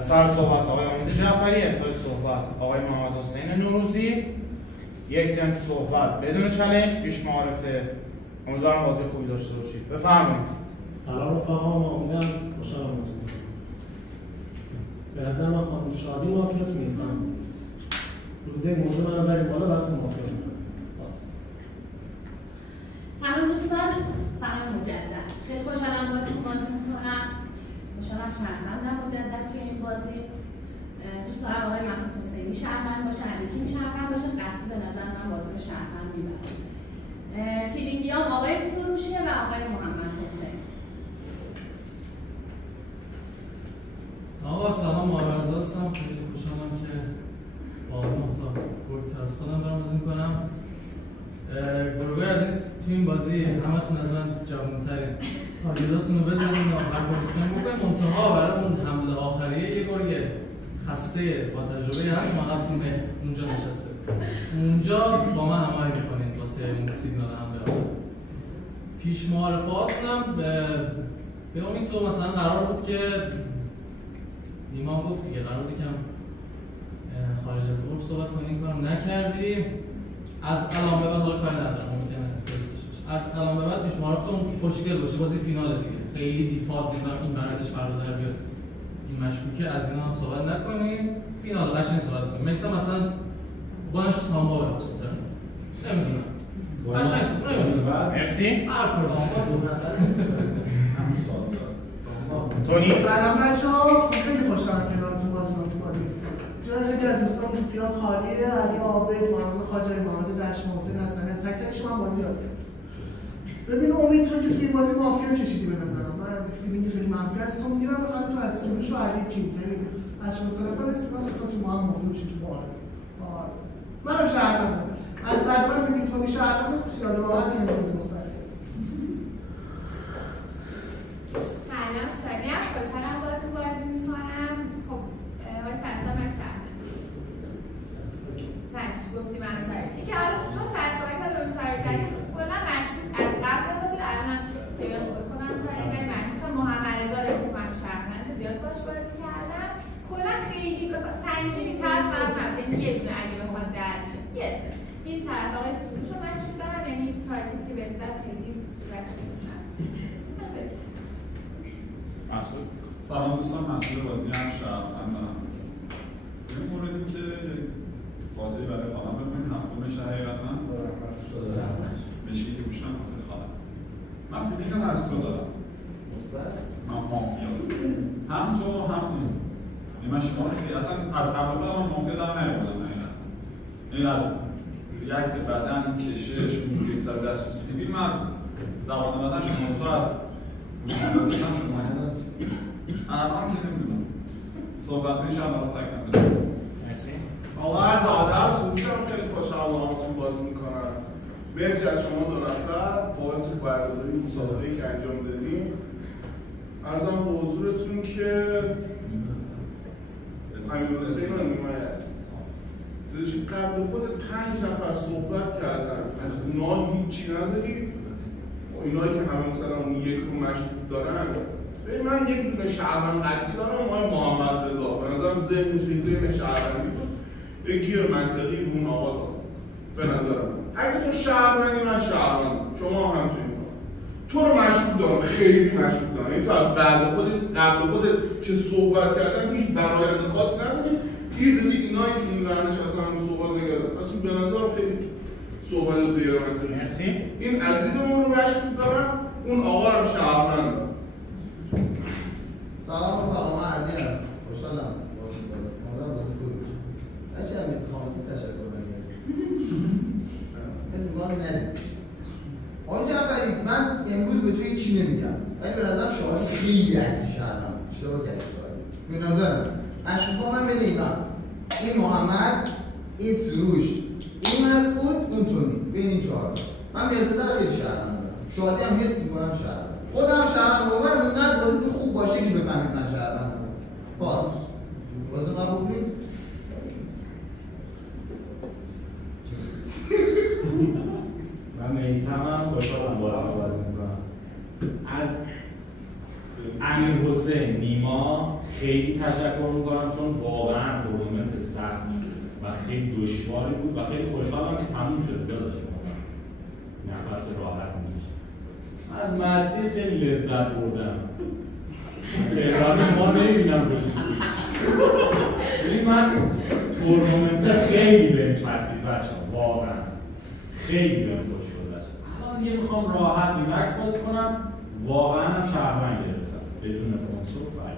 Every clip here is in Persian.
سر صحبت آقای امید جعفری، انتهای صحبت آقای محمد حسین نوروزی. یک ترم صحبت بدون چالش، پیش معارفه. امیدوارم بازی خوبی داشته باشید. بفرمایید. سلام رفقا، امیدوارم خوشحال باشید. به نظر من خانم شادی مافیاست، میثم مافیاست. روزه موضوع منو بریم بالا براتون مافیا میکنم. سلام دوستان، سلام مجدد. خیلی خوشحالم باهاتون بازی میکنم. خوشحالم شهروندم مجدد توی این بازی. دوست دارم آقای مسعود حسینی شهروند باشه، علیکین شهروند باشه. قطعی به نظر من بازی رو شهروند میبره. فیلینگیام آقای سروشیه و آقای محمد حسین. آقا سلام، مارورزا هستم. خیلی خوشحالم که با محتاب گرد ترس خودم دارم بازی میکنم. گروه عزیز تو این بازی همتون از من جوان‌ترین، تارگتاتون رو بزنین و هر پوزیشن بکنین. منتها برای اون حمله آخریه یه گروه خسته با تجربه هست مقبتونه اونجا نشسته. اونجا با من هماهنگ میکنین واسه اون سیگنال حمله. پیش معارفاتونم به امید تو مثلا قرار بود که نیما گفت دیگه قرار بود یکم خارج از عرف صحبت کنیم، این کارو نکردی. از الان به بعد کاری ندارم، ممکنه استرسش از الان به بعد پیش معارفتون خوشگل باشه، بازی فینال دیگه. خیلی دیفالت نمیدونم این برندش فردا در بیاد، این مشکوکه، از اینا صحبت نکنیم. فینال قشنگ صحبت کنیم. مثلا بانش سامبا به واسطه نمیدونم قشنگ صحبت نمیدونم. مرسی. هر کدوم تونی. سلام بچه‌ها، خیلی خوشحالم کنارتون بازی می‌کنم. جای خیلی از دوستان تو فیلم خالیه، علی عابد، محمد خواجری، محمد دشت، محسن حسنی، از تک تک شما بازی یاد گرفتم. ببین امید تو که توی این بازی مافیا کشیدی به نظرم. من فیلینگ خیلی منفی هستم میگم همین تو از سروش و علی کیم، یعنی از مثلا پرس تا تو ما هم مافیا بشید تو بالا. منم شهروندم. از بعد من میگی تو شهروند خیال راحتی امروز مستقیم. سلام، شادیم. خوشحالم باهاتون بازی میکنم. خب آقای فرزا من شهروندم. گفتی من سرسی که آره چون فرزایی که رو تایید کردی کلا مشکوک از قبل بازی الان که خودم تایید کردم مشکوک چون محمد رضا رسیدم شهروند زیاد باش بازی کردم. کلا خیلی سنگینی طرف من ببین یه دونه اگه بخواد در بیاد یه دونه این طرف آقای سروش رو مشکوک دارم، یعنی تاییدی که بهتر خیلی صورت می‌کنه. مسعود. سلام دوستان، مسعود بازی هم شهروندم. این موردی که فاجعه برای خانم بخونیم هفتمش حقیقتا مشکی که گوشتن فاطمه خانم. من فیلینگ از تو دارم من مافیا هم تو هم اون، یعنی من شما خیلی اصلا از قبل خودم مافیا در نیاوردم حقیقتا. یعنی از ریاکت بدن، کشش، موقعی سر دست و سیبیل من از زبان بدن شما تو از روزنامه‌نویسم شما الان که نمیدونم صحبت میشم برای تکنم بزنم. مرسی. آقا از آدم سروشم خیلی خوشحالم باهاتون بازی میکنم. مرسی از شما دو نفر بابت برگزاری مسابقه‌ای که انجام دادیم. عرضم به حضورتون که امیر حسین و نیمای عزیز قبل خود 5 نفر صحبت کردن، از اونا هیچی نداری. اینایی که همه مثلا اون یک رو مشروط دارن، ببین من یک دونه شهروند قطعی دارم، آقای محمد رضا. به نظرم ذهن شهروندی بود، یک گیر منطقی رو اون آقا داد. به نظرم اگه تو شهروندی من شهروندم، شما هم همینطوری. تو رو مشروط دارم، خیلی مشروط دارم. این تو از بعد خودت قبل خودت که صحبت کردن هیچ برآیند خاصی نداری. اینایی که این لعنش اصلا همون صحبت نکردن، اصلا به نظرم خیلی صحبت غیر منطقی. مرسی. این عزیزمون رو مشروط دارم، اون آقا رو شهروندم. سلام رفقا، من علی ام. خوشحالم باهاتون بازی می‌کنم. بازی خوبی باشه. بچه‌ها هم خامسی تشکر می‌کنم. اسم گان نری. آقای جعفری من امروز به توی چی نمیگم. ولی به نظر شما خیلی عکس شهروند. اشتباه کردید. به نظر مشکوکا من بین این محمد، این سروش، این مسعود، اون تونی. بین این 4 من مرسده رو خیلی شهروند دارم. شادی هم حس می‌کنم شهروند. خودم شهروند عمر اینقدر بازی خوب باشه که بفهمید من شهروندم. باز قبول کنید. من میثمم، خوشحالم باهاتون بازی می‌کنم. از امیر حسین، نیما، خیلی تشکر میکنم چون واقعا تورنمنت سخت و خیلی دشواری بود و خیلی خوشحالم که تموم شد. داداش نفس راحت میکشم. از مسیر خیلی لذت بردم. تهران ما نمیبینم ببین من تورنمنت خیلی بهم چسبید بچه‌ها، واقعا خیلی بهم خوش گذشت. الان دیگه میخوام راحت ریلکس بازی کنم. واقعا هم شهروند گرفتم بدون کنسول فرد.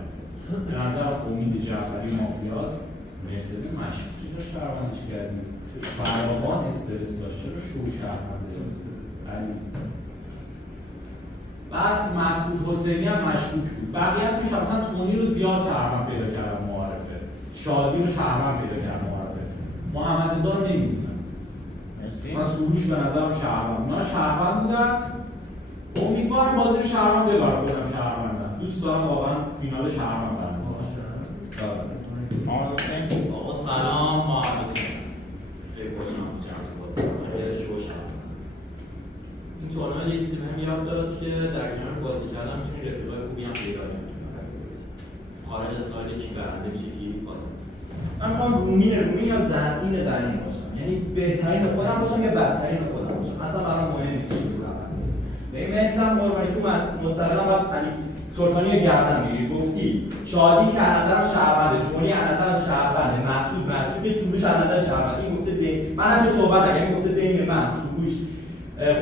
به نظر امید جعفری مافیاست. مرسدس مشکوکی رو شهروندش کردیم. فراوان استرس داشته رو شو شهرونده استرس. بعد مسعود حسینی هم مشکوک بود. بقیه‌تون مثلا تونی رو زیاد شهروند پیدا کردم معارفه. شادی رو شهروند پیدا کردم معارفه. محمد رضا رو نمی‌دونم. مرسی. من سروش به نظرم شهروند. اونا شهروند بودن. امیدوارم بازی رو شهروند ببره. خودم شهروندم. دوست دارم واقعا فینال شهروند برم. محمد حسین. آقا سلام، محمد حسین. خیلی خوشحالم جمع بازی کنم. این تورنمنت یه چیزی بهم یاد داد که در کنار بازی کردن میتونی رفیقای خوبی هم پیدا کنی. خارج از سایت کی برنده میشه کی بازی. من میخوام رومین یا زرین باشم. یعنی بهترین خودم باشم یا بدترین خودم باشم. اصلا برام مهم نیست چی بودم. به این مثلا قربانی تو مستقلا باید علی سلطانی رو گردن میگیری. گفتی شادی که از نظرم شهرونده، تونی از نظرم شهرونده، مسعود که سروش از نظر شهرونده. این گفته منم که صحبت نگم گفته بین من سروش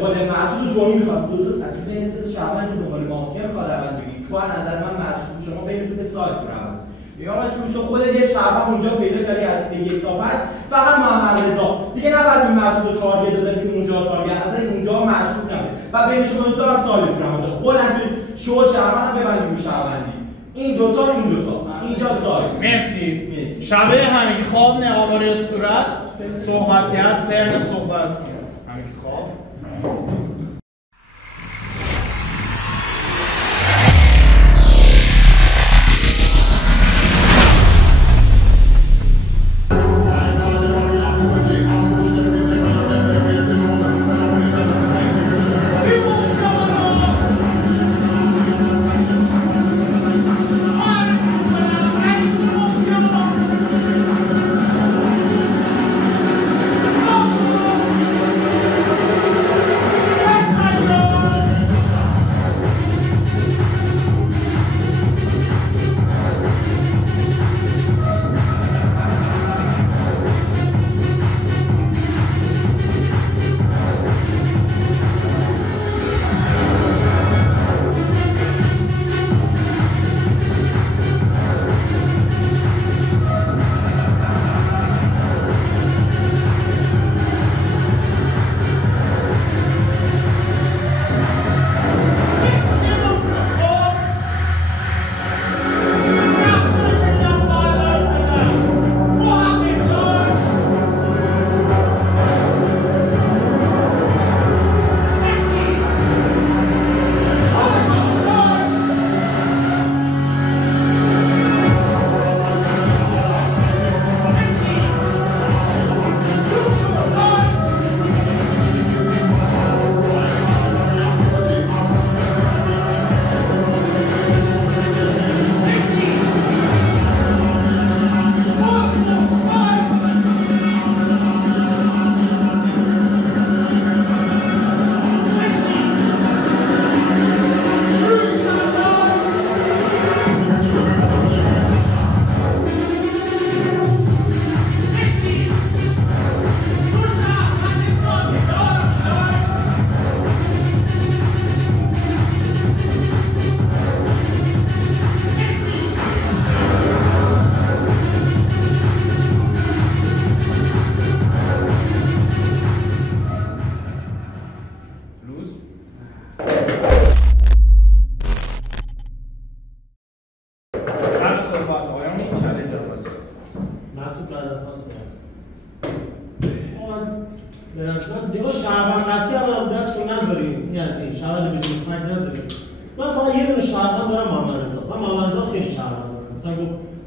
خود مسعود و تونی می‌خواست دو تا بین سه شهروند تو دنبال مافیا می‌خواد روند بگی. تو از نظر من مشکوک، شما بین تو که سایت روند. یا آقا سروش خودت یه شهروند اونجا پیدا کردی از 1 تا 5 فقط محمد رضا. دیگه نباید این مسعود رو تارگت بزنی که اونجا تارگت نزنی، اونجا مشکوک نبود. و بین شما دو تا هم سایت روند. خودت شو شهروند ببندی رو شهروندی. این دوتا اینجا سایت. مرسی. شبه همگی خواب نقاباری صورت صحبتی هست ترن صحبت کنیم. همگی خواب.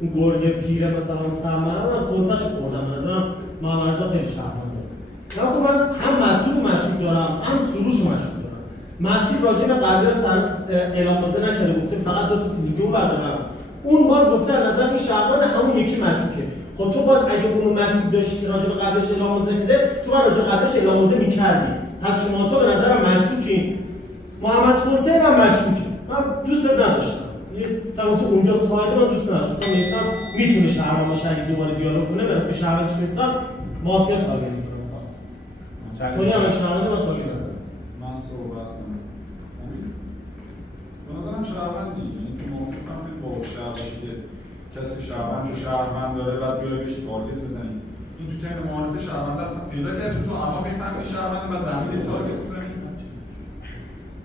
اون گرگ پیره مثلا تمام من کنساشو خوردم به نظرم محمد رضا خیلی شهرمنده. من هم مسعود مشکوک دارم هم سروش مشکوک دارم. مسعود راجع به قبل اعلام موضع نکرده، گفته فقط 2 تا ویدیو بردارم اون باز گفته از نظر این شهروند همون یکی مشکوکه. خب تو باز اگه اونو مشکوک داشتی که راجع به قبلش اعلام موضع میده، تو راجع به قبلش اعلام موضع میکردی. پس شما تو به نظرم مشکوکی. محمد حسین هم مشکوکه. من دوست نداشتم. مثلا تو اونجا سوال من دوست نداشتم. مثلا میثم میتونه شهروند باشه اگه دوباره دیالوگ کنه، برای شهروندش میثم مافیا تارگت کنه واسه. کلی هم شهروند ما تارگت نزنه. من صحبت کنم. به نظرم شهروندی، یعنی تو مافیا هم خیلی باهوش‌تر باشی که کسی شهروند داره بعد بیای بهش تارگت بزنی. این تو ترم معارفه شهروند پیدا کردی تو اما میفهمی شهروند بعد بقیه تارگت بزنی.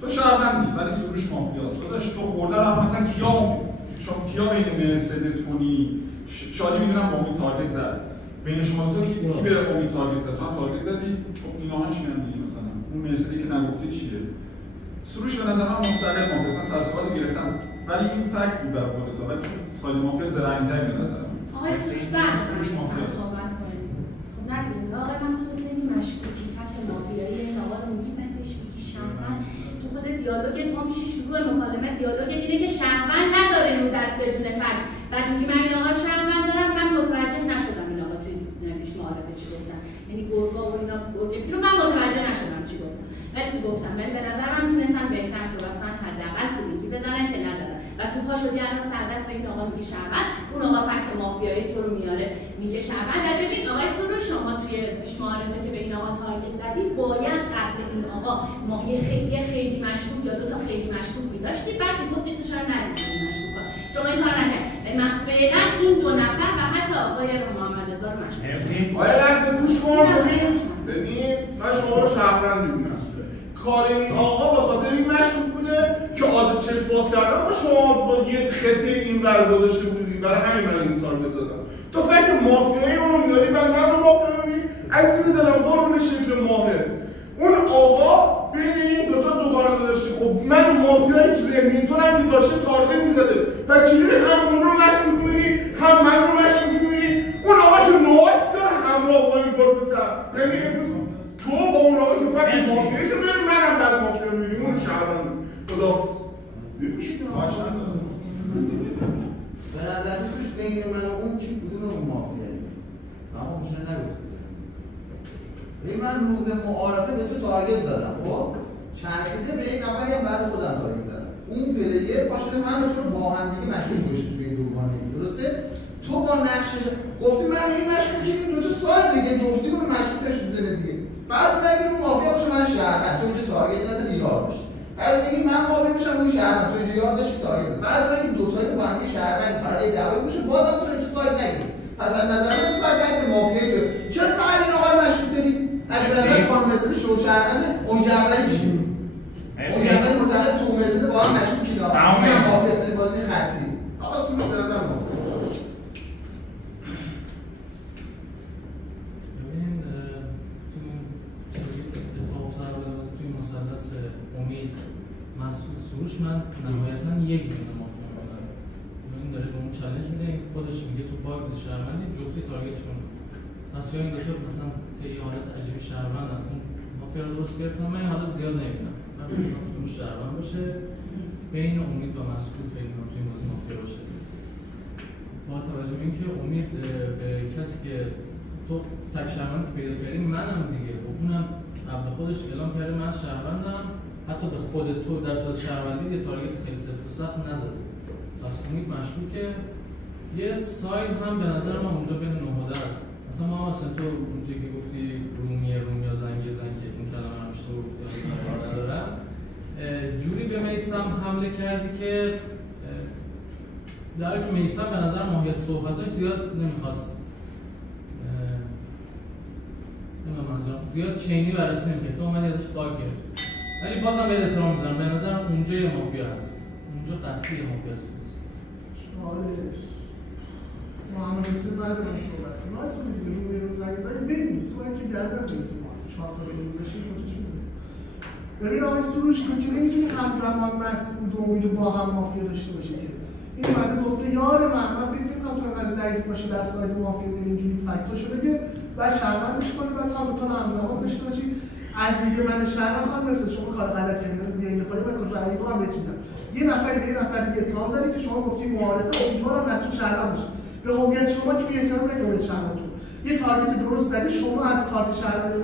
تو شهروندی ولی سروش مافیاست. داداش تو خورده هم مثلا کیا بین مرسد تونی شادی میدونم با امید تارگت زد. بین شما دو کی به امید تارگت زد؟ تو هم تارگت زدی؟ خب اینا ها چی میگن مثلا؟ اون مرسدی که نگفتی چیه؟ سروش به نظر من مستقل مافیاست. من سرسوال گرفتم ولی این فکت بود برای خودت. ولی ساید مافیا زرنگ‌تر به نظر من. آقای سروش مافیاست. صحبت کنید. خب نگید آقای مسعود حسینی مشکوکی فکت مافیایی این آقا رو میگی من بهش میگی شهروند. تو خود دیالوگت ما میشه شروع مکالمه دیالوگت اینه که شهروند نداره اینو دست بدون فکت. بعد میگی من این آقا شهروند دارم، من متوجه نشدم این آقا توی پیش معارفه چی گفتن. یعنی گرگا و اینا گرگی رو من متوجه نشدم چی گفتن. ولی گفتم ولی به نظر من میتونستن بهتر صحبت کنن، حداقل فیلینگی بزنن که نزدن. و تو پا شدی الان سردست به این آقا میگی شهروند، اون آقا فکت مافیایی تو رو میاره میگه شهروند. و ببین آقای سروش شما توی پیش معارفه که به این آقا تارگت زدی باید قبل این آقا ما یه خیلی مشکوک یا دو تا خیلی مشکوک می‌داشتی، بعد میگفتی تو چرا ندیدی مشکوکا. شما این کار نکردید. من فعلا این دو نفر و حتی آقای محمد رضا رو مشکوک. مرسی. آیا لحظه گوش کن ببین من شما رو شهروند می‌بینم. کار این آقا به خاطر این مشکوک بوده که عادت چشم باز کردن با شما با یه خطه این ور گذاشته بودی، برای همین من این تارگت زدم. تو فکر مافیایی اونو میاری بعد من رو مافیا میبینی؟ عزیز دلم قربون شکل ماهه. اون آقا بین این دوتا دوگانه گذاشته. خب من مافیایی چیزی ذهنی تو هم داشته تارگت میزده، پس چجوری هم اون رو مشکوک میبینی هم من رو مشکوک میبینی؟ اون آقا که نواسته همراه با این گل بسر، یعنی امروز تو با اون آقا که فکر مافیاییشو بیاری منم بعد مافیا میبینی اون شهروند خداحافظ. به نظر توش بین من و اون کی کدوم اون مافیایی؟ اما اونشون نگفت. ببین من روز معارفه به تو تارگت زدم، خب چرخیده به یک نفری هم بعد خودم تارگت زدم. اون پلیر پاشده من رو با هم دیگه مشغول گوشت توی این دوگانه، درسته؟ تو با نقشش گفتی من این مشغول این دو تا سال دیگه جفتی رو مشغول داشتی زنده دیگه. فرض بگیر اون مافیا باشه من شهروند، تو اونجا تارگت نزدی یار داشتی. فرض بگیر من مافیا میشم اون شهروند، تو اینجا یار داشتی تارگت زدی. فرض بگیر دو تایی با هم شهروند برای دعوا میشه بازم تو اینجا سایت نگیری. پس از نظر من فقط مافیایی تو. چرا فقط این آقا رو مشغول داری؟ اگه به نظر خانم مثل شو شهرونده اون اولی چی؟ اون اولی معتقد تو مثل با هم مشغول کی داره؟ اون مافیا سری بازی خطی. آقا سروش به نظر مافیا. مثلث امید مسعود سروش من نهایتاً یک دونه مافیا می‌بینم. این داره به اون چالش میده، این خودش میگه تو پارک شهروندی جفتی تارگتشون. مثلا این دو تا مثلا توی حالت عجیبی شهروندن. اون مافیا رو درست گرفتن، من این حالت زیاد نمی‌بینم. من می‌گم سروش شهروند باشه، بین امید و مسعود فکر می‌کنم توی بازی مافیا باشه. با توجه به اینکه امید به کسی که تو تک شهروند پیدا کردی منم دیگه، خب اونم قبل خودش اعلام کرده من شهروندم، حتی به خود تو در صورت شهروندی یه تارگت خیلی سفت و سخت نزد. پس امید مشکوکه. یه ساید هم به نظر من اونجا بین نهاده است. مثلا ما اصلا تو اونجا که گفتی رومی یا زنگی زن که این کلمه رو اشتباه گفتی کار ندارم، جوری به میثم حمله کردی که در حالی که میثم به نظر ماهیت صحبتاش زیاد نمیخواست زیاد چینی بررسی نمی‌کنه، تو اومدی ازش باگ گرفتی. ولی بازم به احترام می‌ذارم، به نظرم اونجا یه مافیا هست. اونجا قطعی یه مافیا هست. چالش محمد حسین بعد من صحبت کنم. اصلا دیگه رو زنگ زنگ بین نیست. تو که گردن می‌گیری. 4 تا گذاشتی کجاش می‌ره. ببین آقای سروش تو که نمی‌تونی همزمان مسعود و امید با هم مافیا داشته باشی که. این بعد گفته یار من فکر می‌کنم تو انقدر ضعیف باشی در ساید مافیا به اینجوری فکتاشو بگه بعد شهروندش کنی بعد تا همزمان داشته باشی از دیگه من شهروند خواهم برسه شما کار غلط کردین بیاین دفاعی من رأی دو هم بهت میدم. یه نفری به یه نفر دیگه اتهام زدی که شما گفتی معارفه امیدوارم مسئول شهروند بشه. به هویت شما که بی‌احترامی نکنید شهروندتون. یه تارگت درست زدی شما از کارت شهروندی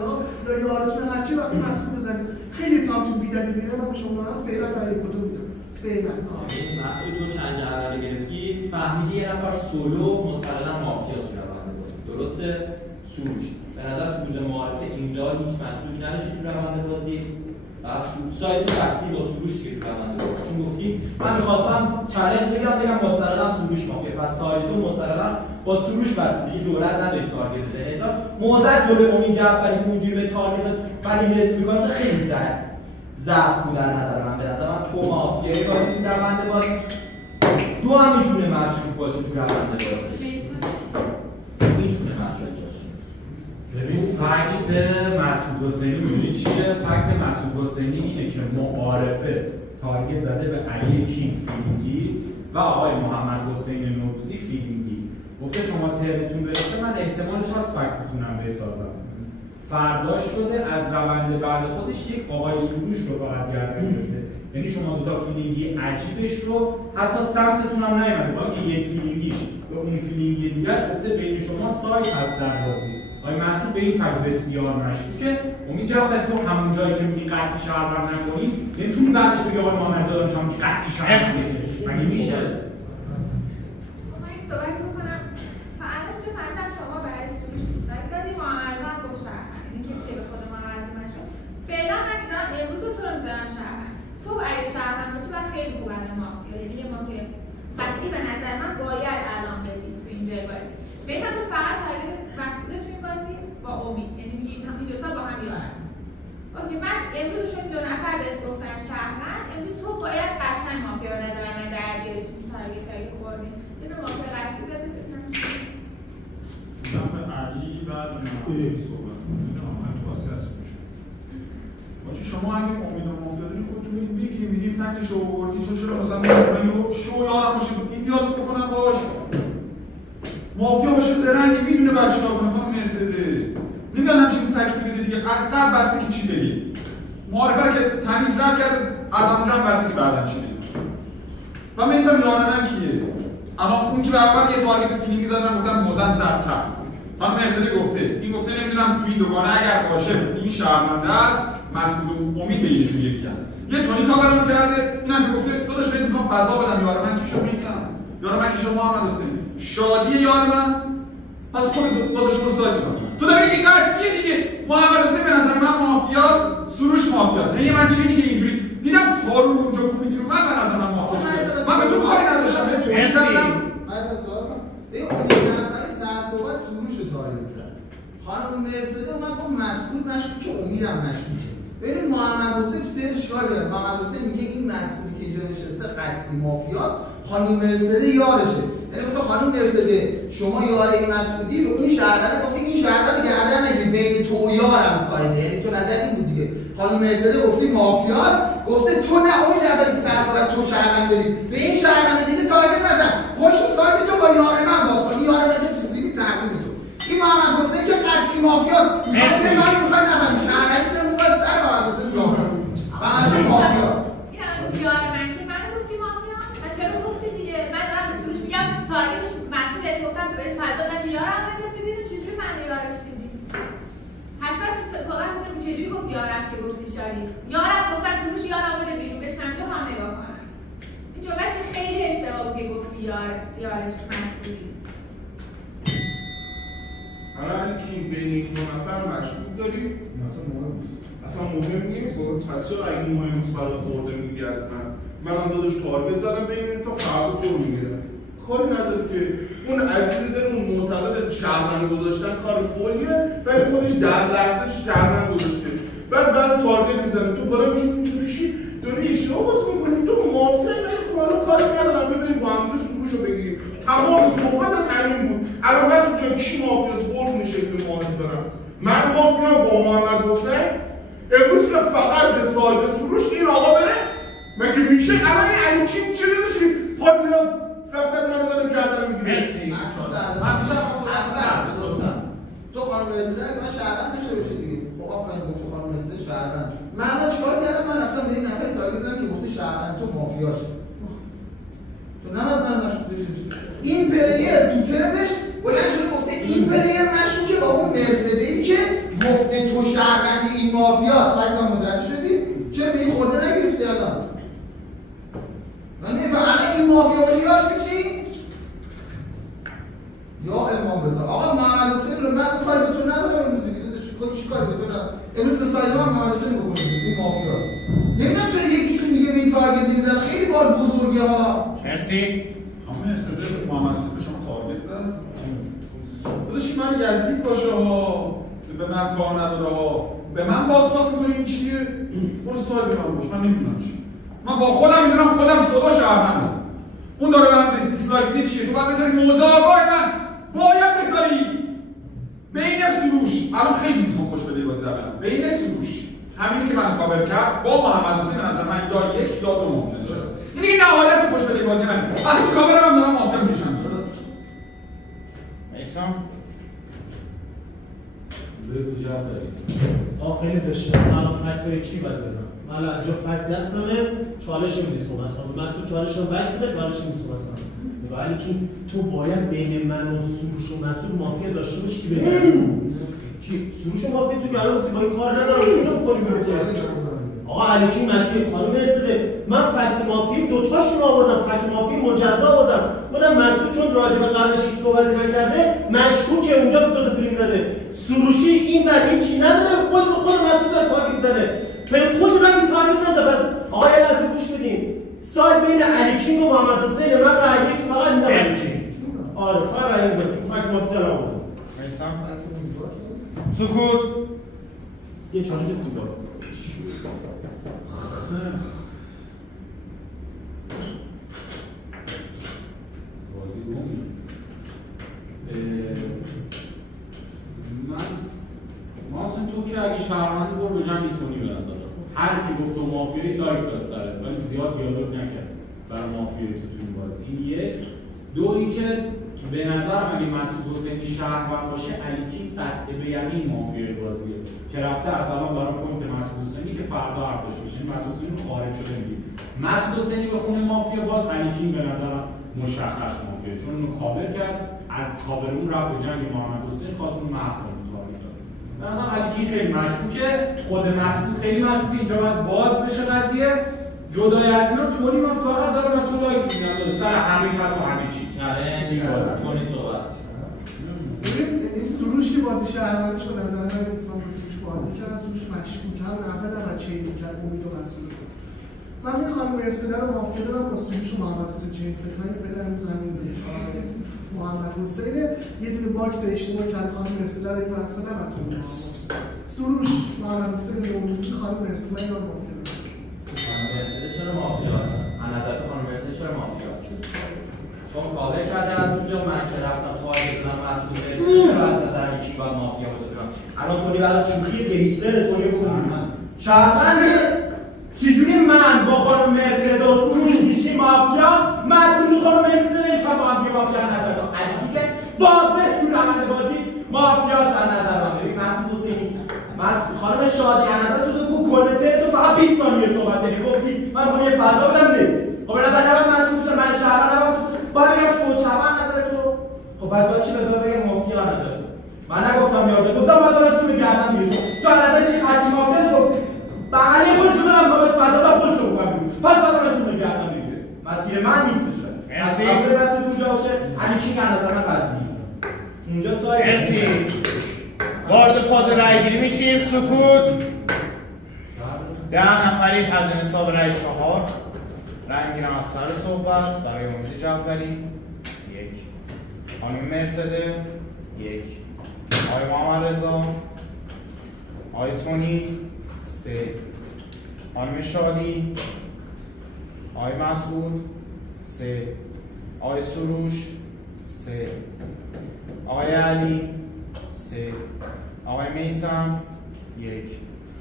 یا یارتون هر چی وقتی مسئول بزنید. خیلی اتهامتون بی‌دلیل میره من به شما فعلا رأی کدوم میدم. فعلا. مسئول تو چند جعبه گرفتی فهمیدی یه نفر سولو مستقلا مافیا تو روند بازی. درسته؟ سروش. به نظر تو روز معارفه اینجا هیچ مشروعی نداشتی تو روند بازی. از سایت بستی با سروش که تو روند بازی. چون گفتی من می‌خواستم چالش بگم مستقلا سروش مافیا. پس سایت تو مستقلا با سروش بستی. دیگه جرئت نداشت تارگت بزنی. مثلا موزت جلوی امین جعفری که اونجوری به تارگت زد ولی حس می‌کنم که خیلی ضعف بود در نظر من. به نظر من تو مافیایی باید تو روند بازی. دو هم میتونه مشروع باشه تو روند بازی. میتونه مشروع باشه. ببین فکت مسعود حسینی میدونی چیه؟ فکت مسعود حسینی اینه که معارفه تارگت زده به علی کینگ فیلینگی و آقای محمد حسین نوروزی فیلینگی. گفته شما ترنتون برسه من احتمالش هست فکتتونم بسازم. فرداش شده از روند بعد خودش یک آقای سروش رو فقط گردن گرفته. یعنی شما دوتا فیلینگی عجیبش رو حتی سمتتون هم نیومده با اینکه یک فیلینگیش به اون فیلینگی دیگه‌اش گفته بین شما سایت هست در بازی. آقای مسعود به این فکت بسیار مشکوکه. امید جعفری تو همون جایی که میگی قطعی شهروند نکنی نمیتونی بعدش بگی آقای محمد رضا شما میگی قطعی شهروند مگه میشه؟ من یک صحبت می‌کنم تا الان چه فهمیدم شما برای سروش دیسلایک دادی محمد رضا هم گفت شهروند. این که به خود محمد رضا نشد. فعلا من می‌ذارم امروز تو رو می‌ذارم شهروند. تو اگه شهروند باشی و خیلی خوب برای مافیا. یعنی یه مافیا قطعی به نظر من باید الان بدی تو این جای بازی. بهتر تو فقط تایید مسئول تو این بازی با امید. یعنی میگی این دوتا با هم یارن. اوکی من امروز شد دو نفر بهت گفتن شهروند. امروز تو باید قشنگ مافیا به نظر من در بیاری چون تایید خوردی. یه دو مافیا قطعی بده ببینم چی. من به علی بعد من صحبت کنم. من خواستی از سروش. باشه شما اگه امید و مافیا داری خودتون میگی فکتش رو آوردی تو چرا مثلا من شو یارم باشه این دیالوگ بکنم باش مافیا باشه زرنگی میدونه بعد چیکار کنه خانم مرسده نمیاد همچین فکتی بده دیگه از قبل بسته که چی بگی معارفه رو که تمیز رد کرد از همونجا هم بسته که بعدن چی بگی و مثلا یار من کیه اما اون که به اول یه تارگت فیلینگی زدن گفتم موزم ضعف کف خانم مرسده گفته این گفته نمیدونم تو این دوگانه اگر باشه این شهرونده است مسئول امید بینشون یکی هست یه تونی کاورم کرده اینم که گفته داداش بهت میخوام فضا بدم یار من کی شما نیستم یار من کی شما محمد حسین شادی یار من پس خودت داداش برو سایت بکن تو داری میگی قطعیه دیگه محمد حسین به نظر من مافیاست سروش مافیاست یعنی من چه میگه اینجوری دیدم پارو اونجا کو میگیره من به نظر من مافیا شده من به تو کاری نداشتم به تو میگفتم بعد سوال به امید جعفری سرصحبت سروش رو تارگت زد خانم مرسده اومد گفت مسعود مشکوکه امیدم مشکوکه ببین محمد حسین تو ترش چیکار کرد محمد حسین میگه این مسعودی که اینجا نشسته قطعی مافیاست خانم مرسده یارشه یعنی گفت خانم مرسده شما یار این مسعودی به اون شهروند گفتی این شهروند گردن نگیر بین تو و یارم سایده یعنی تو نظر این بود دیگه خانم مرسده گفتی مافیاست گفته تو نه اون جبری سرسابت تو شهروند داری به این شهروند دیگه تارگت نزن خوش سایت تو با یار من باز کنی یار من که تو سیبی تقلیم تو این محمد حسین که قطعی مافیاست می‌خواسته من می‌خواد نفهمی شهروند چرا می‌خواد سر محمد حسین ظاهر محمد مافیاست این الان یار من که من گفتی مافیا و چرا گفتی دیگه من دارم به سروش میگم تارگتش مسئول یعنی گفتم تو بهش فضا بدی یارم من کسی بیرون چجوری من یارش دیدی حتما تو صحبت بگو چجوری گفت یارم که گفتی شاری یارم گفتن سروش یارم بده بیرون بهش همجا هم نگاه کنم این جمله که خیلی اشتباه بود که گفتی یارش مسئولی حالا اینکه بین این دو نفر مشکوک داری مثلا مهم نیست اصلا مهم نیست پس چرا اگه مهم نیست برات خورده میگی از من هم داداش تارگت زدم بین تو فردا تو میگیرم کاری نداره که اون عزیز دل اون معتقد شهروند گذاشتن کار فولیه ولی خودش در لحظه شهروند گذاشته بعد تارگت میزنه تو برای میشی داری اشتباه باز میکنی تو موافقی ولی خب الان کاری ندارم ببینیم با هم سروش رو بگیریم تمام صحبتت همین بود الان هست که کی مافیاست قربون شکل مالی دارم من مافیا با محمد حسین امروز که فقط به ساید سروش این آقا بره مگه میشه الان این علی چی داشتی پای میاد فساد منو داره گردن میگیره مرسی من تو خانم رسیدن که من شهروند داشته باشه دیگه خب آفرین گفت خانم رسیده شهروند من الان چیکار کردم؟ من رفتم به این نفر تارگت زدم که گفته شهروند تو مافیاشه. تو نباید من مشکوک بشی. این پلیر تو ترمش بلند شده گفته این پلیر مشکوکه با اون مرسدسی که گفته تو شهروندی این مافیاست. بعد تا متوجه شدی؟ چرا به این خورده نگرفتی الان؟ من نمی‌فهمم این مافیا باشه یاش میشی؟ یا امام رضا آقا محمد حسین رو من اصلا کاری به تو ندارم امروز چی کاری به تو ندارم امروز به ساید من محمد حسین بکنید این مافیاست. نمیدونم چرا یکیتون دیگه به این تارگت نمیزنه خیلی باز بزرگه ها. مرسی. همه مرسدس محمد حسین به شما تارگت زد. داداش من یزید باشه ها به من کار نداره ها به من باز می‌کنه این چیه؟ برو ساید من باش من نمیدونم چی. من با خودم میدونم خودم صدا شهروندم. اون داره به من دیسلایک میده چیه؟ تو باید بذاری موضوع آگاه من باید بذاری بین سروش الان خیلی میخوام خوش بده بازی رو بین سروش همینی که من کاور کرد با محمد حسین به نظر من یا یک یا دو مافیا نشسته. این دیگه نهایت خوش بده بازی من از کاور هم دارم مافیا میشم. میسم بگو جعفری. خیلی زشته. من الان فکت‌های چی باید بدم؟ من الان از جا فکت دستمه چالش نمیدی صحبت کنم. مسعود چالش رو بک بوده چالش نمیدی صحبت کنم. ولی که تو باید بین من و سروش و مسعود مافیا داشته باشی که بگم کی سروش و مافیا تو که الان با این کار ندارم اینو می‌کنی آقا علیکی مشکی خانم مرسده من فکت مافیا دوتاشون آوردم فکت مافیا مجزا آوردم گفتم مسعود چون راجع به قبلش هیچ صحبتی نکرده مشکوکه اونجا دو تا فیلم زده سروشی این ور این چی نداره خود به خود مسعود داره تارگت زده به خود هم این تارگت نزده بس آقا یه لحظه گوش بدین ساید بین علی کینگ و محمد حسین من رأی یک فقط نمیدم آره فقط رأی میدم چون فکر مافیا دارم میسم سکوت یه چالش دیگه بازی گومی من اصلا تو که اگه شهروندی برو به جنگ کنی به نظر هر کی گفت تو مافیایی لایک داد سرت ولی زیاد دیالوگ نکرد برای مافیایی تو این بازی این یک دو اینکه به نظرم اگه مسعود حسینی شهروند باشه علی کینگ قطع به یقین مافیای بازیه که رفته از الان برای پوینت مسعود حسینی که فردا حرفش بشه مسعود حسینی خارج شده میگه مسعود حسینی به خونه مافیا باز علی کینگ به نظرم مشخص مافیه چون اونو کاور کرد از کاور اون رفت به جنگ محمد حسین خواست اون محو کنه به نظرم علی کینگ خیلی مشکوکه خود مسعود خیلی مشکوکه اینجا باید باز بشه قضیه جدای از اینا طوری من فقط دارم و تو لایک میدم سر همه کس و همه چیز تونی صحبت این سروش که بازی شهروندش به نظر من اسلام با سروش بازی کردن سروش مشکوک هم اول هم چین میکرد امید و مسئول من این خانم مرسده رو مافیا دارم با سروش و محمد حسین چین ستایی فعلا امروز همین محمد حسین یه دونه باکس اشتباه کرد خانم مرسده رو یک مرسده نمتون سروش محمد حسین نوروزی خانم مرسده من اینا مافیا مرسدس چرا مافیاست؟ از نظر خانم مرسدس چرا مافیاست؟ چون کاور کرده از اونجا من که رفتم تارگت زدم مسعود مرسدس چرا از نظر کی باید مافیا باشه دارم الان تونی برای شوخی گریتلر تونی کنم شرطنده چجوری من با خانم مرسدس سروش میشی مافیا مسعود خانم مرسدس نمیشم با هم دیگه مافیا نظر دارم علی که واضح تو روند بازی مافیاست از نظر من ببین مسعود حسینی خانم شادی از نظر تو کلته تو فقط 20 ثانیه صحبت کردی گفتی من میخوام یه فضا بدم نیست خب به نظر نباید مسعود بشه من شهروند نباید باید بگم شما شهروند نظر تو خب پس باید چی بگم مافیا نظر تو من نگفتم یاده گفتم باید دارش تو گردن میگیری چون از نظرش یک حتی مافیا تو گفتی بغلی خودشو بدم میخوام بهش فضا بدم خودشو بکنم پس باید دارش تو گردن میگیری مسیر من نیستش از قبل مسعود اونجا باشه علی کینگ از نظر من قضیه اونجا سایه وارد فاز رای گیری میشیم سکوت 10 نفری حد نصاب رای 4 رای میگیرم از سر صحبت برای امید جعفری 1 خانم مرسده 1 آقای محمد رضا آقای تونی 3 خانم شادی آقای مسعود 3 آقای سروش 3 آقای علی 3 آقای میسم 1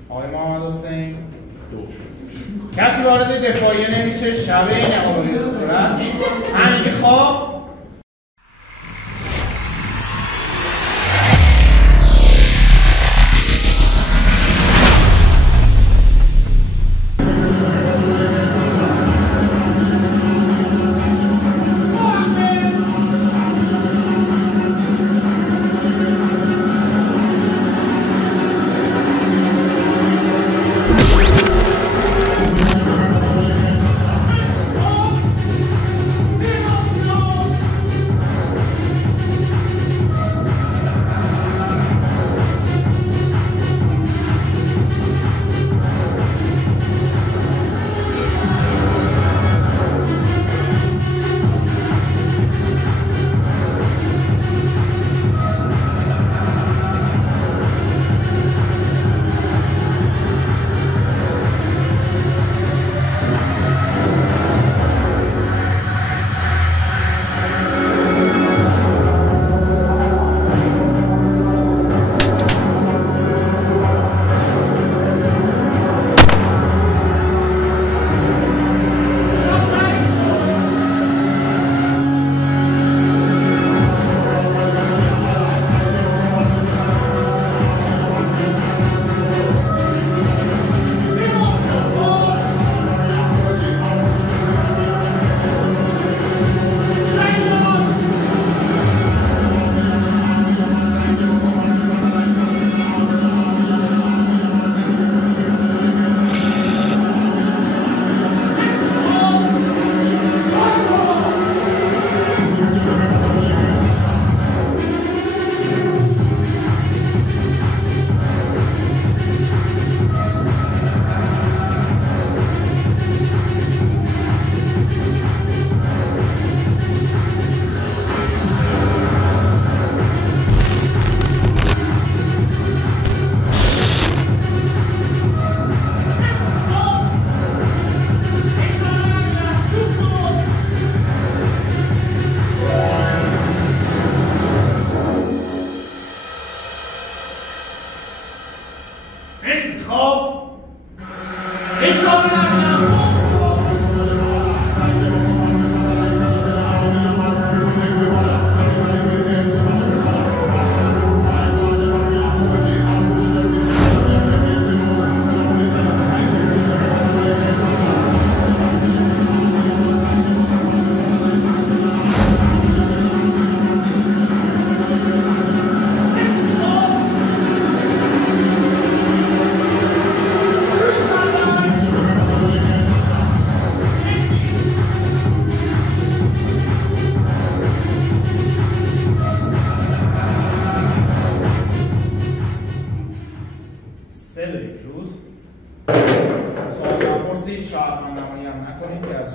آقای محمد حسین 2 کسی وارد دفاعیه نمیشه شب این اقامه صورت همین خواب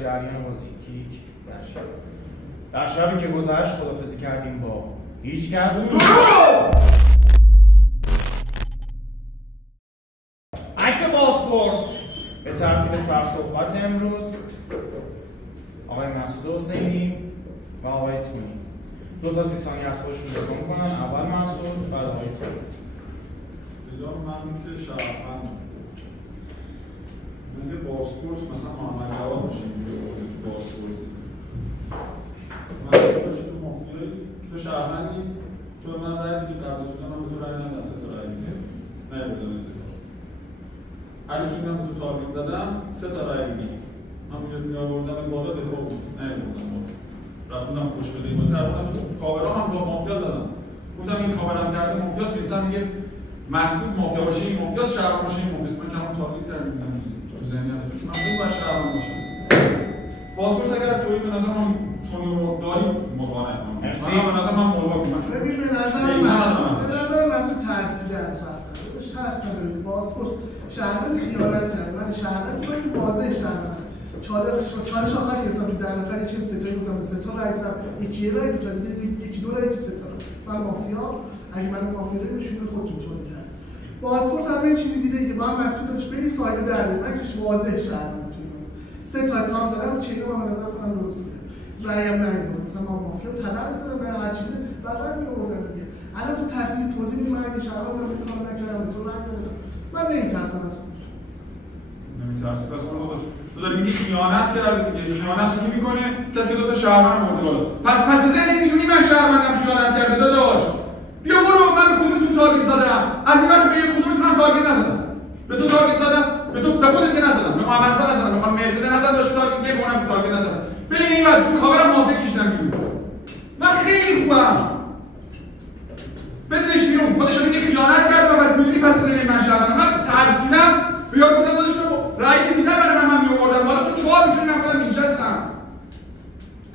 جریان بازی کیک در شبی که گذشت خدافظی کردیم با هیچ کس. اکت بازپرس به ترتیب سرصحبت امروز آقای مسعود حسینی و آقای تونی. 2 تا 30 ثانیه از خودشون دفاع میکنن. اول مسعود بعد آقای تونی. بدان من که شرفند من بازپرس مثلا محمد جواد باشه بازپرس من باشه تو مافیایی تو شرفندی تو من رای میدی قبل از من به تو رای ندم 3 تا رای میدم نه بدون اتفاق علی که من به تو تارگت زدم 3 تا رای میدی من میآوردم بالا دفاع بود نه بودم رفتم خوش بده این بازی رفتم تو کاورا هم با مافیا زدم گفتم این کاورم کرده مافیاست میسم میگه مسعود مافیا باشه این مافیاست شهروند باشه این مافیاست من کاملا تارگت کردم تو ذهنیت که من اون باشه شهروند باشم بازپرس اگر توی به نظر من تونی رو داریم مقانعه کنم من به نظر من ملوا کنم ببین به نظر مسعود ترسیده از رفتن بهش ترس نداره بازپرس شهروند خیانت کرده من شهروند که واضح شهروند چالش آخر گرفتم تو 10 نفر چه ستایی بودم به 3 تا رای دادم یکی رای دادم یکی 2 رای 3 تا من مافیا اگه من مافیا دارم شروع خودتون طور کرد بازپرس هم یه چیزی دیده که من مسئولش بری سایه در من که واضح شهروند تو این 3 تا تام زدم چیزی رو من نظر کنم درست بوده رایم نمیدونم مثلا ما مافیا طلب می‌ذارم برای هر چیزی بعد میآوردم دیگه الان تو ترسید توضیح میدی من اگه شهروند رو کار نکردم تو رای ندادم من نمیترسم از خودم نمیترسی پس اون خودش تو داری میگی خیانت کرده دیگه خیانت کی میکنه کسی که 2 تا شهروند آورده بالا پس ذهنت میدونی من شهروندم خیانت کرده داداش بیا برو من به کدومتون تارگت زدم از این وقت به کدومتون هم تارگت نزدم به تو تارگت زدم به خودت که نزدم به محمد رضا نزدم میخوام مرزده نزدم داشت تارگت که اونم تارگت نزدم ببین این وقت تو کاورم موافق کشیدم بیرون من خیلی خوبم بدونش بیرون خودش میگه خیانت کردم پس میدونی پس ذهن من شهروندم من ترسیدم بیا گفتم داداش تو رایت میدم برای من میآوردم بالا تو 4 میشونی من خودم نشستم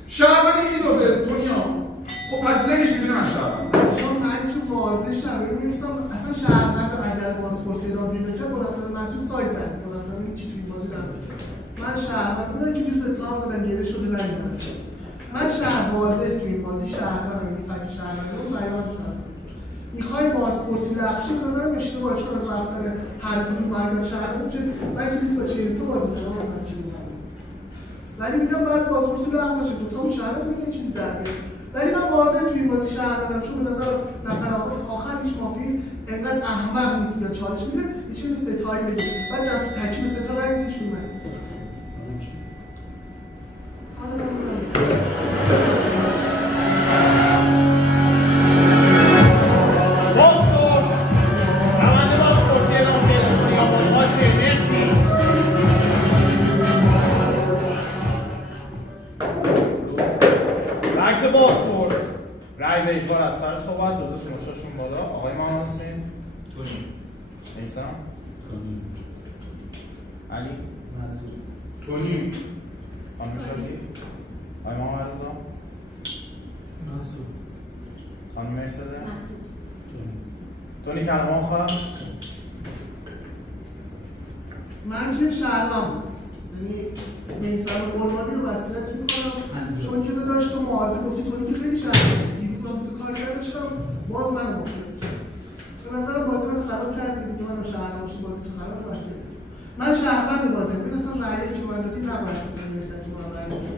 شهروند این دوبه دنیا خب پس ذهنش میدونه من شهروندم چون من که واضح شبیه می‌نویسم اصلا شهروند اگر بازپرسی ادامه پیدا کرد با رفتن مسعود ساید بند با رفتن این چی توی بازی دارم من شهروند بودم که دوست اتهام زدم گیره شده نمیدونم من شهر واضح توی این بازی شهروند این فکر شهروند رو بیان کردم میخوای بازپرسی لغوشی به نظرم اشتباهه چون از رفتن هر کدوم برگرد شهروند که من که نیست با چهره تو بازی می‌کنم ولی میگم باید بازپرسی لغو نشه دو تا شهروند میگن چیز در بیاد ولی من واضح توی این بازی شهروندم چون به نظر نفر آخر هیچ مافی انقدر احمق نیست یا چالش میده یه چیز ستایی بگیر بعد در ترکیب 3 تا رای میدیش میمونه رای به اجبار از سر صحبت 2 تا سماشاشون بالا آقای محمد حسین تونی میسم علی مسعود تونی خانم شادی آقای محمد رضا مسعود خانم مرسده مسعود تونی کلمه آخر من که شهروند یعنی میسم قربانی رو وصیت می‌کنم چون که داداش تو معارفه گفتی تونی که خیلی شهروند دیروز من تو کاری نداشتم باز من مافیا به نظرم بازی من خراب کردی دیگه منو شهروند باشی بازی تو خراب وصیت من شهروند بازی مثلا رأیی که من دادی نباید مثلا مدتی من رأی بدم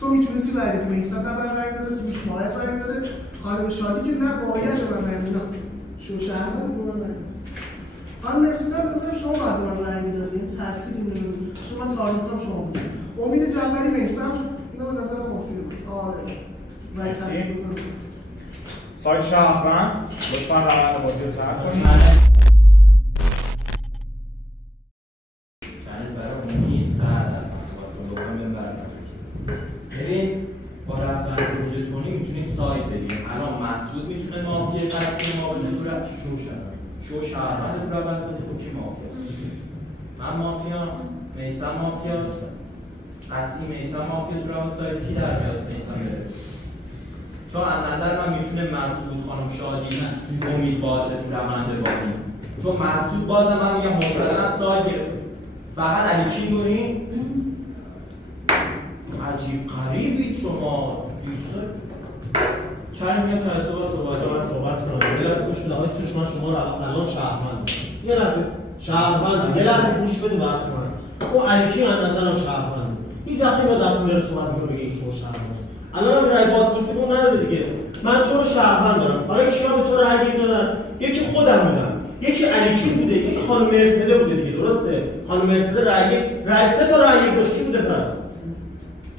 تو میتونستی رأی بدی میسم نباید رأی بده سوش ماهیت رأی بده خانم شادی که نباید من رأی بدم شو شهروند بود من خانم مرسیده مثلا شما باید من رأی میدادید ترسید این نمیدونید چون من تارگتم شما بود امید جعفری میسم اینا به نظر مافیا بود آره رأی ترسید بزرگ سایت شهروند لطفاً روند بازی رو ترک کنید چند برای امید بعد از صحبت کنم دوباره بهم برگردم ببین با رفتن پروژه تونی میتونیم سایت بگیریم الان مسعود میتونه مافیا قطعی ما باشه صورت شو شهروند تو روند بازی خب کی مافیاست من مافیا میسم مافیاست قطعی میسم مافیا تو روند سایت کی در میاد میسم بره چون از نظر من میتونه مسعود خانم شادی امید باشه تو روند بازی چون مسعود بازم من میگم مطلقاً سایت گرفت فقط علی کی دورین عجیب غریبید شما دوستان. چند میاد تا صحبت کنم. یه لحظه گوش بده. آقای سروش من شما رو الان شهروند دارم. یه لحظه شهروند. یه لحظه گوش بده به حرف من. او علیکی از نظرم شهروند. هیچ وقتی میاد وقتی میره صحبت میکنه بگه این شو شهروند. الان هم رای بازپرسی اون نداده دیگه. من تو رو شهروند دارم. حالا کیا به تو رای دادن؟ یکی خودم بودم. یکی علیکی بوده، یکی خانم مرسده بوده دیگه، درسته؟ خانم مرسده رای 3 تا رای داشت. کی بوده پس؟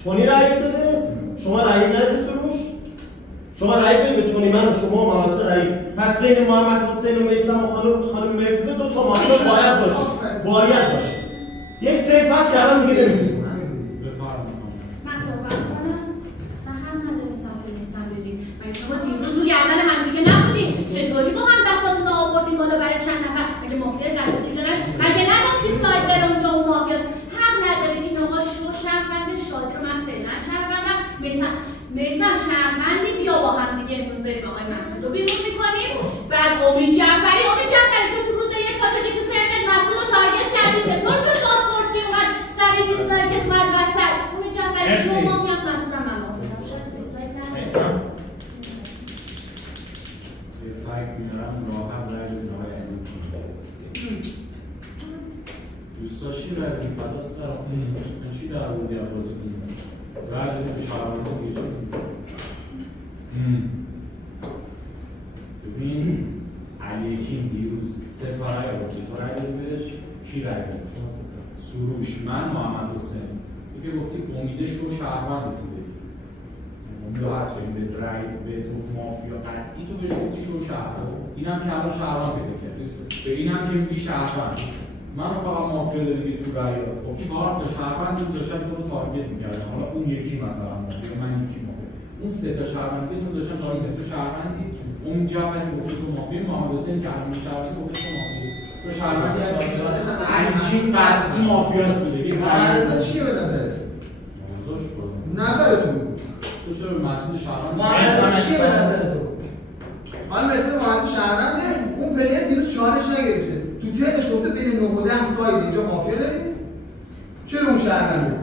تونی رای داده؟ شما رای ندید سروش؟ شما رای دادید به تونی، من و شما و محمد رای. پس بین محمد حسین و میثم و خانم مرسده 2 تا مافیا باید باشه. باید باشه. یک سیف هست که الان میگه نمی‌تونی. من صحبت کنم. اصلا هم نداره سمت میثم بریم. مگه شما دیروز رو گردن همدیگه نبودین؟ چطوری با هم دستاتون رو آوردین بالا برای چند نفر؟ مگه مافیا قصد اینجا نه؟ مگه نگفتی سایت بره اونجا اون مافیاست؟ حق ندارید این آقا شو شهرونده. شادی رو من فعلا شهروندم. میثم شهروندی، بیا با هم دیگه امروز بریم آقای مسعود رو بیرون میکنیم. بعد امید جعفری تو تو روز یک پاشدی تو ترنت مسعود رو تارگت کردی، چطور شد بازپرسی اومد سر دیسلایکت اومد وسط؟ امید جعفری شو مافیاست، مسعود هم من مافیاستم. شاید دیسلایک نداره. یه فایت میارم راحت رای بدین آقای علی. دوست داشتی رای بدین فدا سر چی در آوردی از بازی کنیم رای بدین به شهرونده دیگه. ببین علی یکیم دیروز 3 تا رای آورد. تو رای دادی بهش، کی رای داد؟ سروش، من، محمد حسین. تو که گفتی امیده شو شهروند تو بدی امید هست بریم به رای به تو مافیا قطعی تو بهش گفتی شو شهروند. اینم که الان شهروند پیدا کرد، به اینم که میگی شهروند. من فقط مافیا داری تو رای داد. خب 4 تا شهروند روز داشتن تو رو تارگت می‌کردن. حالا اون یکی مثلا مافیا، من یکی مافیا. اون 3 تا شهروند که تو داشتن تارگت تو شهروندی. اون جعفری گفت تو مافیا، محمد حسین که الان شهروندی گفت تو مافیا. تو شهروندی علی قطعی مافیاست بوده. معرضه چیه به نظرت؟ نظرت بگو. تو چرا به مسئول شهروند معرضه چیه به نظرت تو؟ حالا مثل معرضه شهرونده اون پلیر دیروز چالش نگرفته. تو ترنش گفته بین 9 و 10 ساید اینجا مافیا داریم. چرا اون شهرونده؟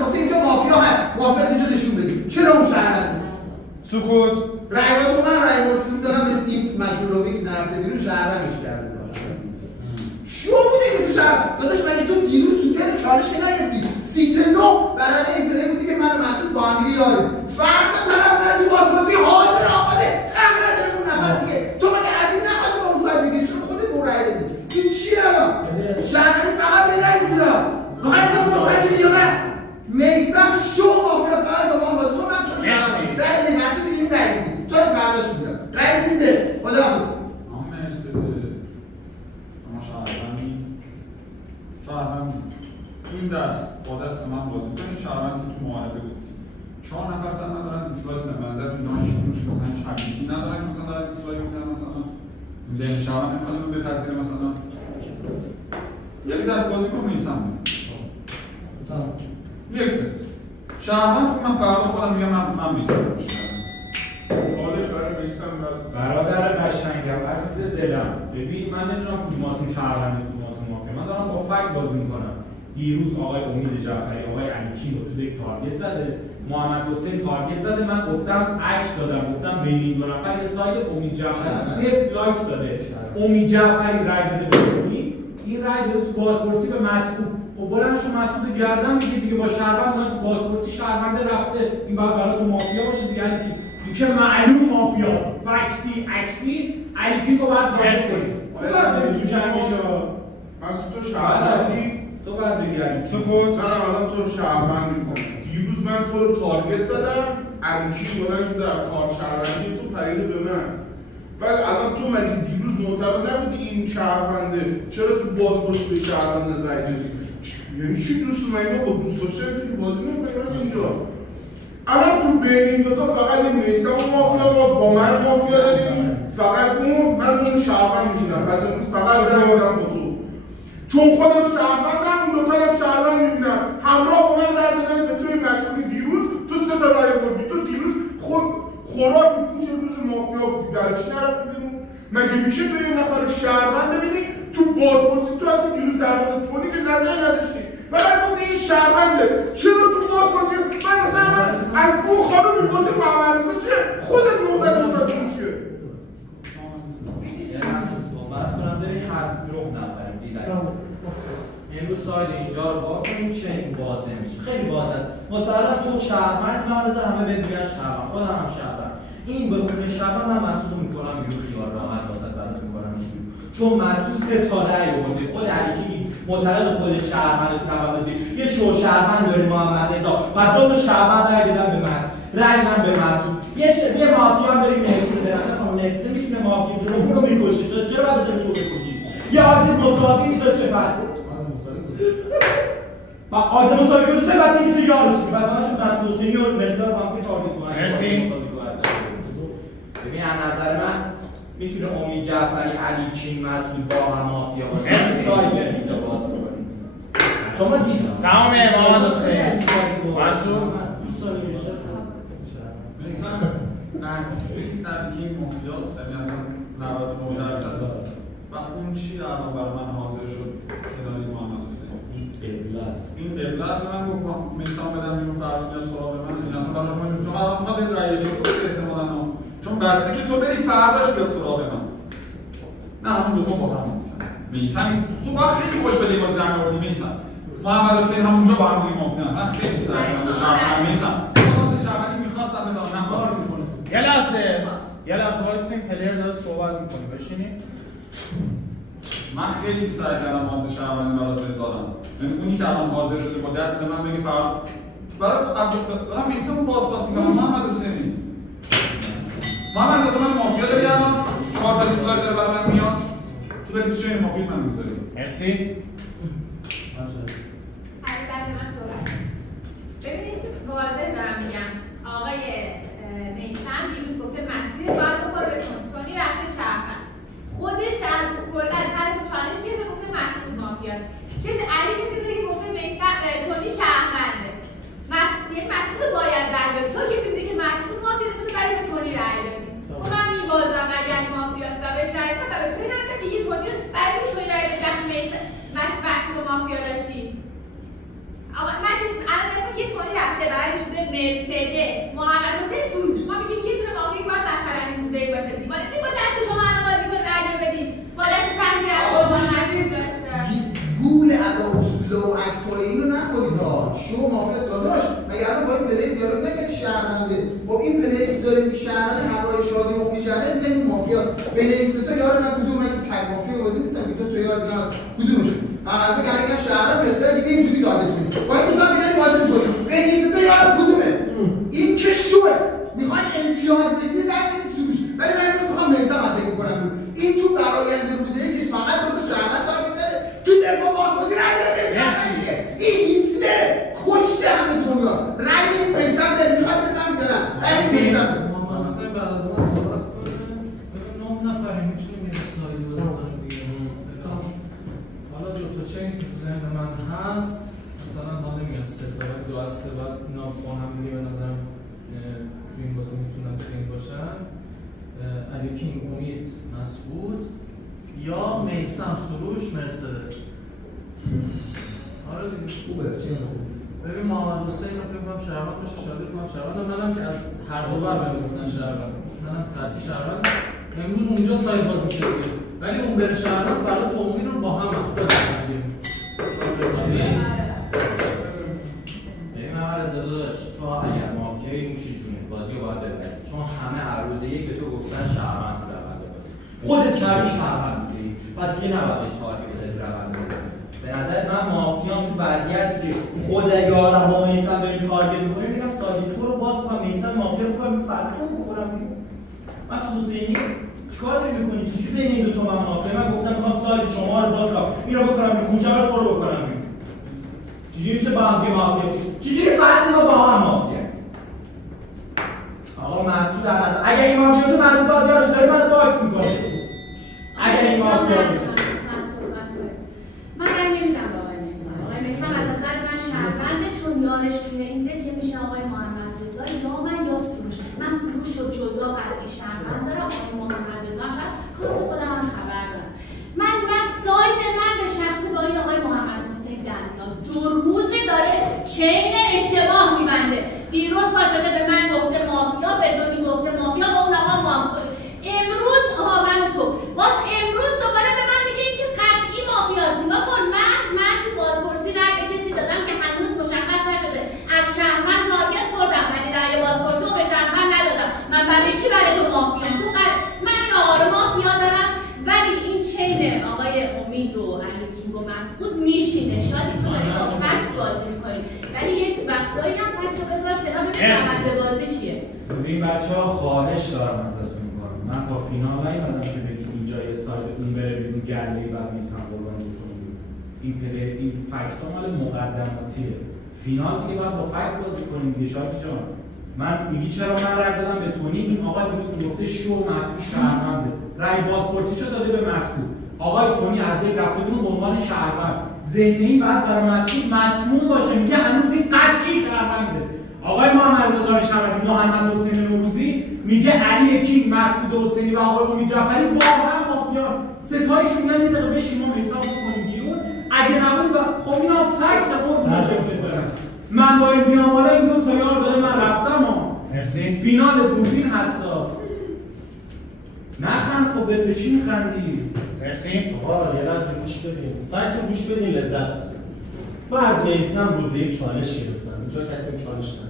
گفته اینجا مافیا هست. مافیا اینجا نشون بدیم. چرا اون شهرونده؟ سکوت. رأی واسه من رأی واسه دارم به این مشروعی که نرفته بیرون شهروندش کرده. شو بودی تو شهر. داداش مگه تو دیروز تو ترن چالش که نگرفتی؟ سیت 9 برای این پلیر بودی که من مسعود با هم دیگه یاریم. فردا طرف من تو بازپرسی حاضر آماده. تمرین داره اون نفر دیگه. تو مگه از این نخواستی با اون سایت بگیری؟ چون خودت اون رأی دادی. این چیه الان؟ شهروندی فقط به رأی میدی. میخوای تو مستقلی یا نه؟ میثم شو مافیاس فقط زمان بازی کن. من چون شهروند رأی بدی مسعود این رأی بدی. تو رو برداشت می‌کنم. رأی بدید به خداحافظ. شهروند تو این دست با دست من بازی کنید. شهروندی تو معارفه گفتیم 4 نفر سن ندارن دیسلایک بدن. نظرتون دانشجوش مثلا چابیتی ندارن که مثلا دارن دیسلایک میدن. مثلا ذهن شهروند نمیخواد اینو بپذیره. مثلا یک دست بازی کن میثم یک دست شهروند. خب من فردا خودم میگم من میثم چالش برای میثم. برادر قشنگم عزیز دلم، ببین من نمیدونم کدوماتون شهرونده کدوماتون مافیا. من دارم با فکت بازی میکنم. دیروز آقای امید جعفری آقای علیکی رو تو دک تارگت زده، محمد حسین تارگت زده. من گفتم عکس دادم، گفتم بین این 2 نفر یه ساید امید جعفری صفر لایک داده. امید جعفری رای داده به امید، این رای داده تو بازپرسی به مسعود. خب بلند شو مسعود گردن میگه دیگه با شهروند من تو بازپرسی شهرونده رفته. این بعد برای تو مافیا باشه دیگه. علیکی که معلوم مافیاست، فکتی اکتی علیکی رو باید تارگت کنی. تو جمع میشه مسعود تو شهروندی تو باید بگردی سکوت. من الان تو رو شهروند میکنم. دیروز من تو رو تارگت زدم، علیکی بلند شده در کار شهروندی تو پریده به من. بعد الان تو مگه دیروز معتقد نبودی این شهرونده؟ چرا تو بازپرس به شهرونده رای دادی؟ یعنی چی دوست من با دوست داشته تو بازی نمی‌کنی اینجا؟ الان تو بین این 2 تا فقط این میثم مافیا با من مافیا داریم. فقط من اون شهروند میشینم. پس امروز فقط رای میدم با تو. چون خودم شهروندم، اون 2 تا هم شهروند میبینم. همراه با من رای دادن به توی مشغولی. دیروز تو 3 تا رای بردی. تو دیروز خوراک پوچ روز مافیا بودی. در چی نرفتی بیرون؟ مگه میشه تو یه نفر شهروند ببینی تو بازپرسی تو اصلا دیروز در مورد تونی که نظر نداشتی. فقط گفتی این شهرونده چرا تو بازپرسی من مثلا از اون خانم میپرسی محمد رضا چیه خودت موزه مستقیم چیه یه لحظه صحبت کنم ببین حرف دروغ نفریم دیدن امروز ساید اینجا رو با کنیم چه این بازه میشه خیلی باز است مثلا تو شهروند من رضا همه بهت میگن شهروند خودم هم شهروند این به خود شهروند من مسعود رو میکنم بیرون خیال راحت واسط بعد میکنمش بیرون چون مسعود 3 تا رأی آورده خود علیکی معتقد خود شهروند تولدی یه شو شهروند داره محمد رضا و 2 تا شهروند رأی دادن به من رأی من به مسعود یه مافیا هم داریم نسیده درسته خانم نسیده میتونه مافیا بشه اون رو میکشه چرا باید بزنه تو بکشی یه آزی مساوی میذاشه پس با آزی مساوی گذاشته بس این میشه یارش که بعد من شد مسعود حسینی و مرسلا رو هم که تارگت کنن مرسی ببین از نظر من میتونه امید جعفری علی کین مسعود با هم مافیا باشه سایت بیان اینجا باز کنیم شما دیست تمامه محمد حسین مسعود این ترکیب مافیاست یعنی اصلا 99% و اون چی الان برای من حاضر شد اداره محمد حسین این قبله است من گفتم میسان بدم بیرون فردا میاد سراغ من این اصلا براش مهم نیست من الان میخوام رأی تو احتمالاً چون بسته که تو بری فرداش بیاد سراغ من نه همون دو تا با هم میسان تو با خیلی خوش به لیباس در می‌آوردی میسان محمد حسین همونجا با هم دیگه مافیان من خیلی سعی کردم شهروند میسان خودت شهروندی می‌خواستم بزنم من کار می‌کنم یه لحظه وایسین پلیر داره صحبت می‌کنه بشینید من خیلی سعی کردم ماده شهروندی برات بذارم یعنی اونی که الان حاضر شده با دست من بگی فردا برای میسم باز میکنم محمد حسینی محمد حسینی من مافیا داری الان 4 تا دیسلایک داره برای من میاد تو داری تو چه مافیا من میذاری مرسی بعد من صحبت ببینید واضح دارم میگم آقای میثم دیروز گفته مسیر باید بخوره به تونی رفته شهروند خودش در کلا طرف چالش گرفته گفته مسعود مافیاست کسی علی کسی بوده که گفته میثم تونی شهرونده یک مسعود باید رأی بده تو کسی بوده که مسعود مافیا بوده ولی به تونی رأی بدی من میبازم اگر مافیاست و بهش رأی بدم و به توی رأی بدم که یه تونی برای چی به تونی رأی بدی وقتی مسعود مافیا داشتی آقا من که الان یه تونی رفته بعدش بوده مرسده محمد حسین سروش ما میگیم یه دونه مافیا باید مثلا این بوده باشه دیوانه توی با دست شما الان بازی کنی رأی بدی با دست شهری گول ادا اصول و اکتوری اینو نخورید ها شو مافیاست داداش مگه الان با این پلی دیالوگ نکردی شهرونده با این پلی که داریم که شهرونده همراه شادی و امید جعفری میگن این مافیاست بین این سه تا یار من کدوم من که تگ مافیا بازی نیستم که تو یار دیگه هست کدومشون من از اینکه اگه شهرونده پرستر دیگه نمیتونی تارگت کنی با این دو تا میگن بازی می‌کنی بین این سه تا یار کدومه این که شوه میخواد امتیاز بگیری رأی بدی سروش ولی من امروز میخوام میثم عطیه کنم این تو برآینده روزه یکیش فقط دو تا شهروند تارگت زده تو دفاع بازپرسی رأی داره دیگه این هیتلر کشته همه دنیا رأی بدید میثم بره میخواد بفهم دارم رأی بدید میثم محمد حسین بعد از من صحبت کنه ببین 9 نفریم میتونیم یه سایدی بازی کنیم دیگه حالا دو تا چین که تو ذهن من هست مثلا حالا نمیاد 3 تا ولی 2 از 3 بعد اینا با هم دیگه به نظرم تو این بازی میتونن چین باشن علی کینگ امید مسعود یا میثم سروش مرسده آره دیگه خوبه چه خوبه ببین محمد حسین رو فکر کنم شهروند باشه شادی رو فهم شهروند منم که از هر دو بر بزنن شهروند منم قطعی شهروند امروز اونجا سایت باز میشه دیگه ولی اون بره شهروند فردا تو امید رو با هم خود بگیریم ببین محمد رضا داداش تو اگر مافیای موشی جونه بازی رو باید ببری چون همه هر روز یک به تو گفتن شهروند تو روند بازی خودت کردی شهروند بودی پس دیگه نباید بهش تارگت بزنی تو روند بازی به نظر من مافیام تو وضعیتی که خود یارم با میثم داریم تارگت می‌کنیم میگم ساید تو رو باز کنم میثم مافیا رو بکنم فردا بکنم مسعود حسینی چیکار داری می‌کنی چجوری بین این دو تا من مافیا من گفتم می‌خوام ساید شما رو باز کنم اینو بکنم می‌خوشم رو تو رو بکنم چجوری میشه با هم که مافیا چجوری فردی ما با هم مافیا آقا مسعود در نظر اگر این مافیا باشه مسعود بازیارش داره منو باکس می‌کنه اگر این مافیا باشه من رأی نمیدم به آقای میثم. آقای میثم از نظر من شهرونده چون یارش توی این دک میشه آقای محمد رضا یا من یا سروش. من سروش رو جدا قطعی شهروند دارم آقای محمد رضا شد کارت خودم هم خبر دارم. من ساید من به شخص با این آقای محمد حسین در میاد 2 روزه داره چین اشتباه میبنده. دیروز پا شده به من گفته مافیا، به تونی گفته مافیا، با اون آقا مافیا. امروز من تو باز امروز دوباره به من میگه که قطعی مافیاست. نگاه کن، من تو بازپرسی رأی به کسی دادم که هنوز مشخص نشده از شهروند تارگت خوردم، ولی رأی بازپرسی رو به شهروند ندادم. من برای چی برای تو مافیا؟ تو من این آقا رو مافیا دارم، ولی این چین آقای امید و علی کینگ و مسعود میشینه. شاید تو داری با فکت بازی میکنی، ولی یک وقتایی هم فکت رو بذار کنار، ببین روند بازی چیه. ببین بچه‌ها، خواهش دارم ازتون میکنم، من تا فینال نیومدم که بگی اینجا یه ساید اون بره بیرون گله بعد میسن قربانی بکنیم. این فکت ها مال مقدماتیه. فینال دیگه باید با فکت بازی کنیم دیگه. شاکی جان، من میگی چرا من رأی دادم به تونی؟ این آقا گفته شو مسعود شهرونده، رأی بازپرسیشو داده به مسعود. آقای تونی از دیگه رفته بیرون به عنوان شهروند. ذهن این بعد برای مسعود مسموم باشه، میگه هنوز این قطعی شهرونده. آقای محمد رضا دانشمندی، محمد حسین نوروزی میگه علی کینگ، مسعود حسینی و آقای امید جعفری با هم مافیان. ستایشون میگن یه دقیقه بشیم ما حساب بکنیم بیرون. اگه نبود خب اینا فکت قربون من با این بیام بالا این دو تا یار داره من رفتم مرسی. فینال دوربین هستا. نخند خب بشی میخندی. مرسی. آقا یه لحظه گوش بدین. فکر گوش بدین لذت. من از میثم روز یک چالش گرفتم. اینجا کسی چالش نداره.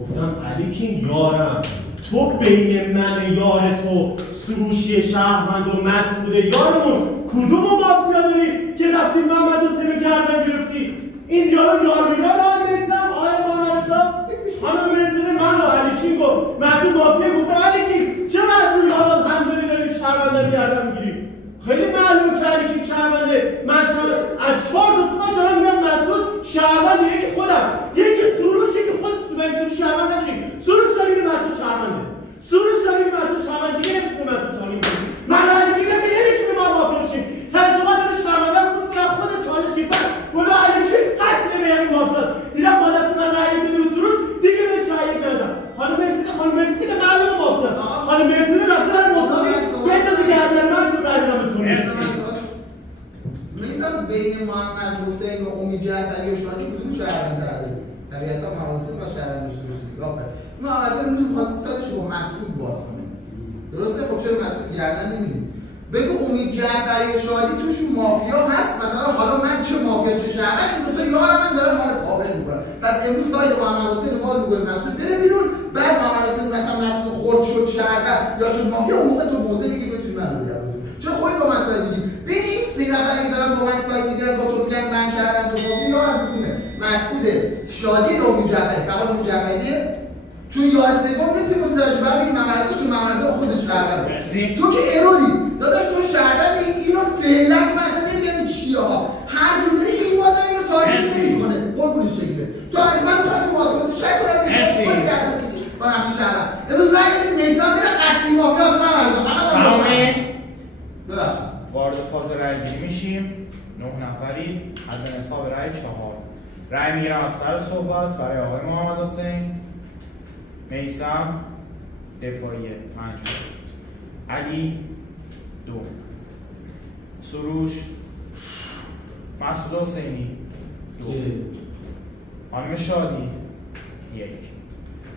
گفتم علی کینگ یارم، تو بین من یار تو سروشی شهروند و مسعود یارمون کدوم مافیا داری که رفتی محمد حسین رو گردن گرفتی؟ این دیالوگ یار به یار هم نیستم. آیا محمد رضا خانم مرسد من و علی کینگ و مسعود مافیا گفتم علی کینگ چرا از روی حالات همزدی داری شهروند رو گردن میگیری؟ خیلی معلومه که علی کینگ شهرونده. من از 4 تا سال دارم میگم مسعود شهرونده. یکی خودم، یکی سروشی که خود سروش شهروند نداری. سروش داری که مسعود شهرونده، سروش داری که مسعود شهرونده. دیگه نمیتونه مسعود تانی کنی. من علی کینگ دیگه نمیتونه ما مافیا شیم. تصوبات داری شهرونده رو گوش کنم. خود چالش گرفتم ولی علی کینگ قطعه به یعنی مافیا. دیدم با دست من رأی بده به سروش، دیگه بهش رأی ندادم. خانم مرسد که معلومه مافیا. خانم مرسد رفته در مساوی بندازه گردن من چون رأی بدم بهتون. می‌سم بین محمد حسین و امید جعفری و شاهی کدوم شهروندتره؟ طبیعتا محمد حسین با شهروند داشته باشه دیگه. آفرین. محمد حسین امروز می‌خواد سالش با مسعود باز کنه. درسته؟ خب چرا مسعود گردن نمی‌گیری؟ بگو امید جعفری و شادی توشون مافیا هست. مثلا حالا من چه مافیا چه شهروند این دو تا یار من دارن مال قابل می‌کنن. پس امروز ساید محمد حسین باز می‌کنه، مسعود بره بیرون. بعد محمد حسین مثلا مسعود خورد شد شهروند یا شد مافیا، اون موقع تو موضع میگی بتونی منو بیارید. چرا خودت با من ساید می‌گیری؟ ببین این سه نفری که دارن با من ساید می‌گیرن با تو میگن من شهرم تو مافیا یارم می‌دونه. مسعود، شادی و امید جعفری. فقط امید جعفریه چون یار سوم نمی‌تونی واسش بعد این محمد که محمد خودش شهروند. تو که اروری داداش، تو شهروند اینو فعلا مثلا نمیگم چیه ها، هر جور داری این بازم اینو تارگت نمی‌کنه. قربونش شکله. تو از من می‌خوای تو واسه شک کنم خود گردن با نقش شهروند. امروز رای بدید میثم بره قطعی مافیاس محمد رضا. ببخشید. وارد فاز رای گیری میشیم. 9 نفری از حساب رای 4. رای میگیرم از سر صحبت برای آقای محمد حسین. میثم دفاعیه 5. علی 2. سروش، مسعود حسینی 2. خانم شادی 1.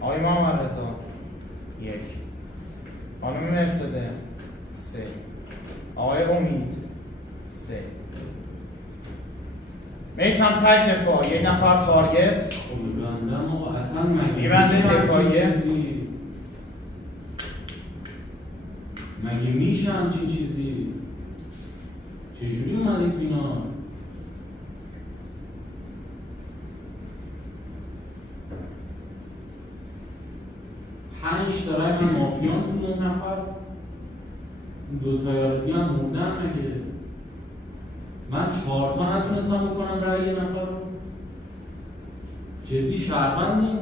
آقای محمد رضا 1. خانم مرسد 3. آقای امید 3. میثم تگ دفاع، 1 نفر تارگت. بندم آقا اصلا میبنده دفاعیه. مگه میشه همچین چیزی؟ چجوری اومدیم فینال؟ پنج تا رای من مافیان تو 9 نفر. دو تا یار دیگه هم مردن مگه؟ من 4 تا نتونستم بکنم رای 1 نفر رو. جدی شهروندیم؟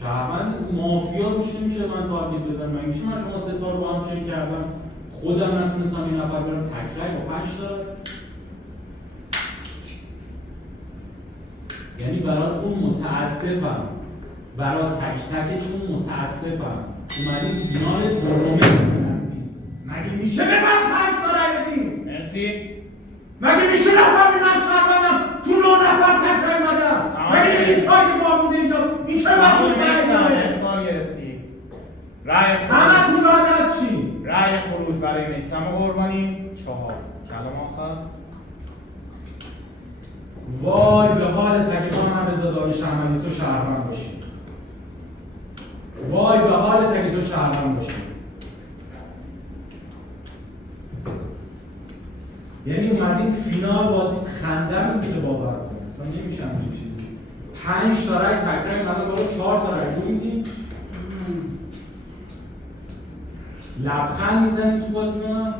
شهروند مافیا روش نمیشه من تارگت بزنم. مگه میشه من شما 3 تا رو با هم چنین کردم خودم نتونستم این نفر برم تک رای با 5 تا؟ یعنی براتون متاسفم، برای تک تکتون متاسفم. اومدین فینال تورنمنت هستین. مگه میشه به من 5 تا رای بدین؟ مرسی. مگه میشه نفهمی من شهروندم تو 9 این سایت واگونده اینجاست این چه وقتی اختار گرفتی رأی همتون بعد از چی؟ رأی خروج برای میثم قربانی 4 کلام آخر وای به حال تگیدان هم رضا شهرمندی تو شهروند باشی وای به حال تگی تو شهروند باشی یعنی اومدین فینال بازی خنده میگیره باور کنه اصلا نمیشه همچین چیزی 5 تا رای تک رای اومده بالا 4 تا رای رو میدین لبخند میزنی تو بازی من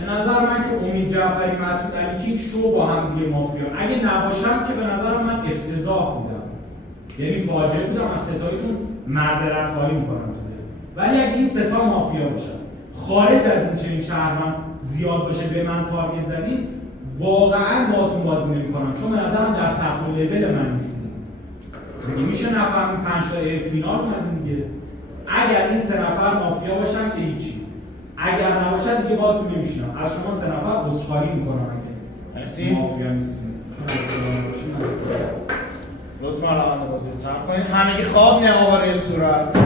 به نظر من که امید جعفری مسعود علیکی شو با هم دیگه مافیا اگه نباشم که به نظر من افتضاح بودم یعنی فاجعه بودم از ستاییتون معذرت خواهی میکنم ولی اگه این ستا مافیا باشن خارج از این چنین شهروند زیاد باشه به من تارگت زدین واقعا باهاتون بازی نمی‌کنم چون به نظرم در سطح و لول من نیستین میگه میشه نفهمین 5 تا فینال اومدین دیگه اگر این 3 نفر مافیا باشن که هیچی اگر نباشن دیگه باهاتون نمیشینم از شما 3 نفر عذرخواهی میکنم اگه مافیا نیستین لطفاً روند بازی رو ترک کنید همگی خواب نقاب روی صورت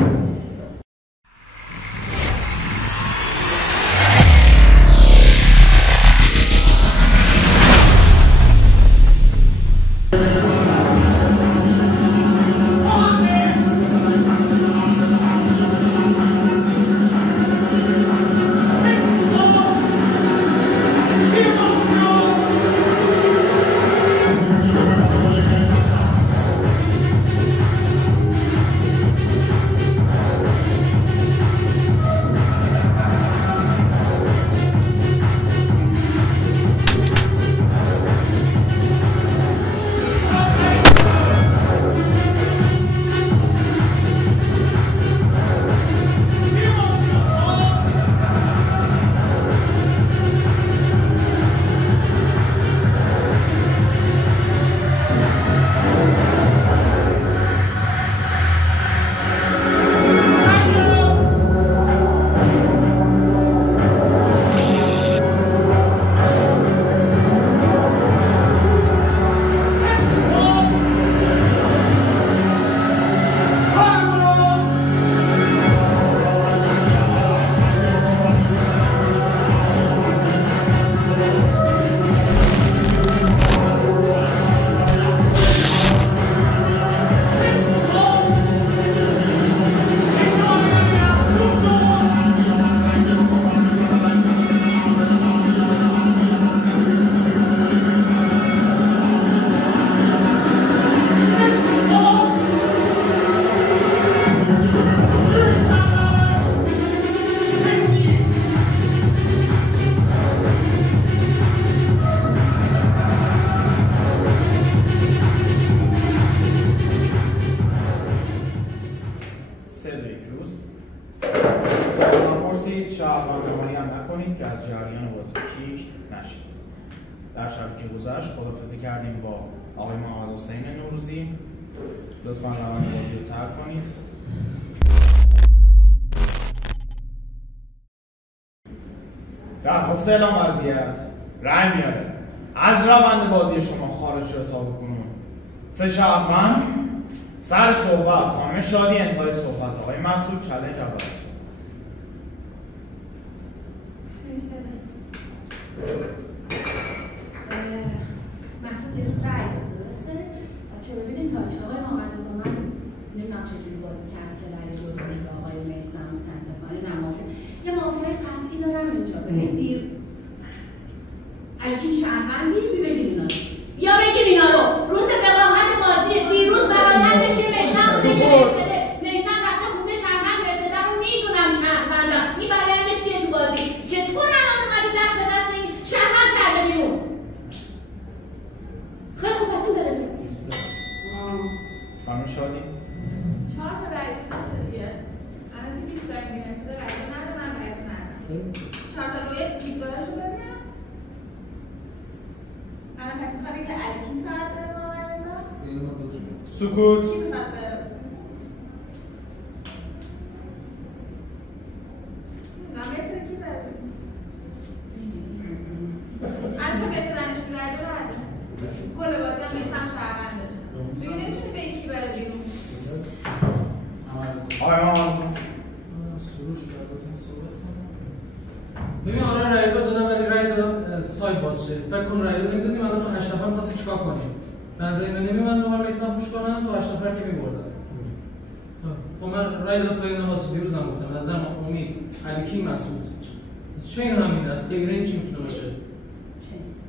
در شب که گذشت خداحافظی کردیم با آقای محمد حسین نوروزی. لطفاً روند بازی رو ترک کنید. درخواست اعلام وضعیت رأی میاره از روند بازی شما خارج شده تا بکنون 3 شهروند سر صحبت خانم شادی، انتهای صحبت آقای مسعود، چالش اول صحبت. مسعود دیروز رأی داد درسته؟ بچه ببینیم تاریخ آقای محمد رضا من نمیدونم چجوری بازی کرد که رأی دو دادی به آقای میثم متاسفانه نه مافیا یه مافیای قطعی دارم اینجا ببین دیر الکی شهروندی بگیر اینا رو بیا بگیر اینا رو روز وقاحت بازی دیروز برآیندش میثم بوده که رسیده میثم رفته خونده شهروند رسیده رو میدونم شهروندم این برآیندش چیه تو بازی چطور الان اومدی دست به دست این شهروند کرده بیرون خیلی خوب بسیم بره خانم شادی 4 تا رأی داشته دیگه الان چی 20 رأی میگه شده رأی نداره من رأی ندارم 4 تا روی دیدگاهشو ببینم الان پس میخواد که الکی میخواد بره با آقای رضا سکوت کی میخواد بره نمیشه کی بره الان چه بهترینش رأی داره کل بازی هم میثم شهروند داشت ببین آره رای دادم ولی رای دادم سایت باز شه. فکر کن رای نمیدادیم الان تو 8 نفر می‌خواستیم چیکار کنیم؟ به نظر اینا نمی‌اومد رو من میسم پوش کنم تو 8 نفر که می‌بردن. خب من رای دادم سایت نماز دیروز هم گفتم به نظر امید علیکی مسعود. چه این همین است غیر این چی میتونه باشه؟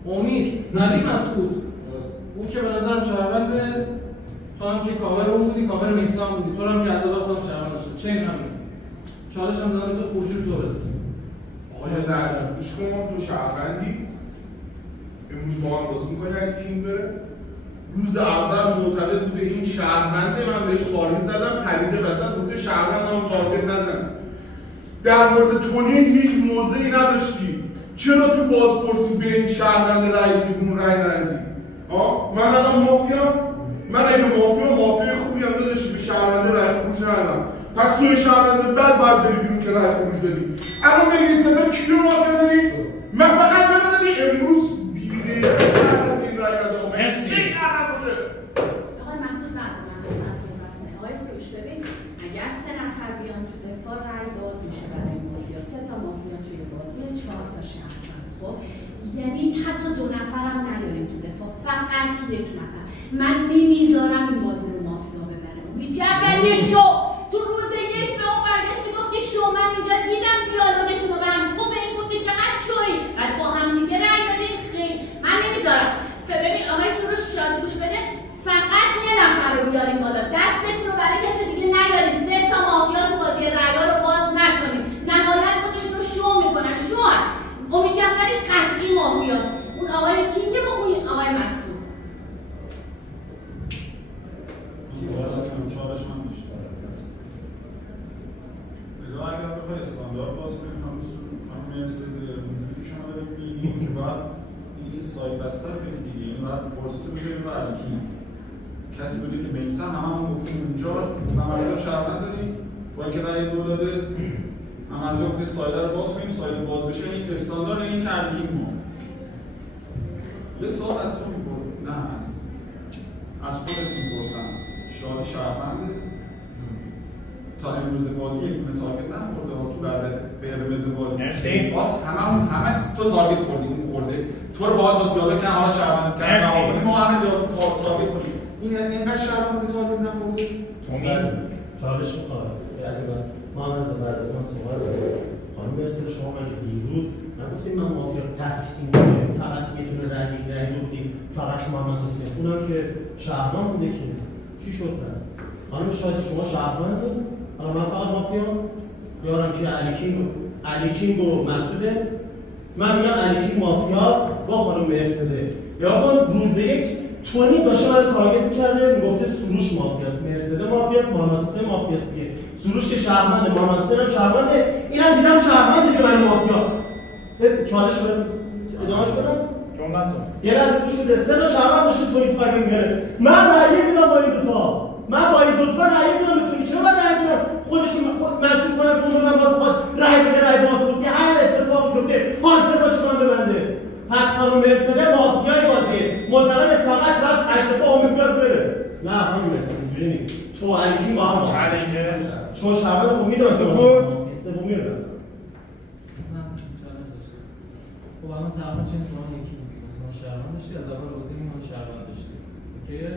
امید علی مسعود اون که به نظرم شهرونده تو هم که کاور رو بودی کاور میسم بودی تو هم که از اول خودم شهروند داشتم چه این همین چالش هم دادم تو خروجی تو بده آقا درجه گوش کن تو شهروندی امروز با هم بازی می‌کنی اگه کینگ بره روز اول معتقد بوده این شهرونده من بهش تارگت زدم پریده وسط گفته شهروند هم تارگت نزن در مورد تونی هیچ موضعی نداشتی چرا تو بازپرسی به این شهرونده رأی بدون رأی ندادی؟ من الان مافیا من اگه مافیا خوبی هم داداشی به شهرونده رأی خروج ندادم پس توی شهرونده بعد باید بری بیرون که رأی خروج دادی الان به این صدا کی رو مافیا داری؟ من فقط من دادی امروز بیده شهرونده این رأی ندادم مرسی چی قرار باشه؟ آقای مسعود بعد من صحبت کنه آقای سروش ببین اگر 3 نفر بیان تو دفاع رأی باز میشه برای مافیا 3 تا مافیا توی بازی 4 تا شهروند خب یعنی حتی 2 نفر هم نیاریم تو دفاع فقط 1 نفر من نمیذارم این بازی رو مافیا ببره جعفری شو تو روز 1 به اون برگشتی گفتی شو من اینجا دیدم دیالوگتون رو به هم تو به این گفتی چقدر شوی بعد با هم دیگه رأی دادیم خیلی من نمیذارم ببین آقای سروش شاده گوش بده فقط 1 نفر رو بیاریم بالا دستتون رو برای کسی دیگه نیارید 3 تا مافیا تو بازی رأی‌ها رو باز نکنید نهایت خودشون رو شو میکنن شو امید جعفری قطعی مافیاست اون آقای کینگ با اون آقای مسعود چالش من بیشتره نگاه اگر بخوای استاندارد باز کنیم هم مرسد اونجوری که شما داریم میگیم که باید اینی که سایت بستر کنید دیگه یعنی باید فرصت رو بذاریم رو علیکی کسی بوده که بیسن همون گفتیم اونجا نمرزا شهروند داریم با اینکه رأی 2 داده نمرزا گفته سایت رو باز کنیم سایت باز بشه این استاندارد این که علیکی ما یه سوال از تو نه از خودت میپرسم شادی شهرونده تا امروز بازی یک دونه تارگت نخورده ها تو وضعیت قرمز بازی باز همه تو تارگت خوردی اون خورده تو رو باید تا دیالوگ کن حالا شهروندت کردن ما همه تارگت خوردیم این یعنی اینقدر شهروند تارگت نخورده چالش می‌خواد از بعد ما هم از بعد از ما صحبت خانم برسید شما مگه دیروز نگفتیم من موافق قطعی فقط یه دونه رأی دادیم فقط محمد حسین اونم که شهروند بوده که چی شد پس خانم شاید شما شهروند بود حالا من فقط مافیا یارم که علی کینگ و مسعوده من میگم علی کینگ مافیاست با خانم مرسده یا کن روز 1 تونی داشته من تارگت می‌کرده میگفته سروش مافیاست مرسده مافیاست محمد حسین مافیاست دیگه سروش که شهرونده محمد حسین هم شهرونده اینم دیدم شهرونده که من مافیا چالش رو ادامهش کنم جمله‌تون یه لحظه گوش بده 3 تا شهروند داشته تونی تفنگ می‌گیره من رأی میدم با این دوتا من با این دوتا رأی میدم به تونی چرا من رأی میدم خودشون مشروع کنم که اون من باز بخواد رأی بده رأی باز بس هر اتفاقی بیفته هانتر باشه من ببنده پس خانم مرسده مافیای بازیه معتقد فقط باید تکلیف امید بیاد بره نه خانم مرسده اینجوری نیست تو علیکی با هم چالنجر شما شهروند خوب میدونم سومی رو خب الان تقریبا چه می‌خوام یکی میگم مثلا شهروند داشتی از اول بازی میمون شهروند داشتی اوکیه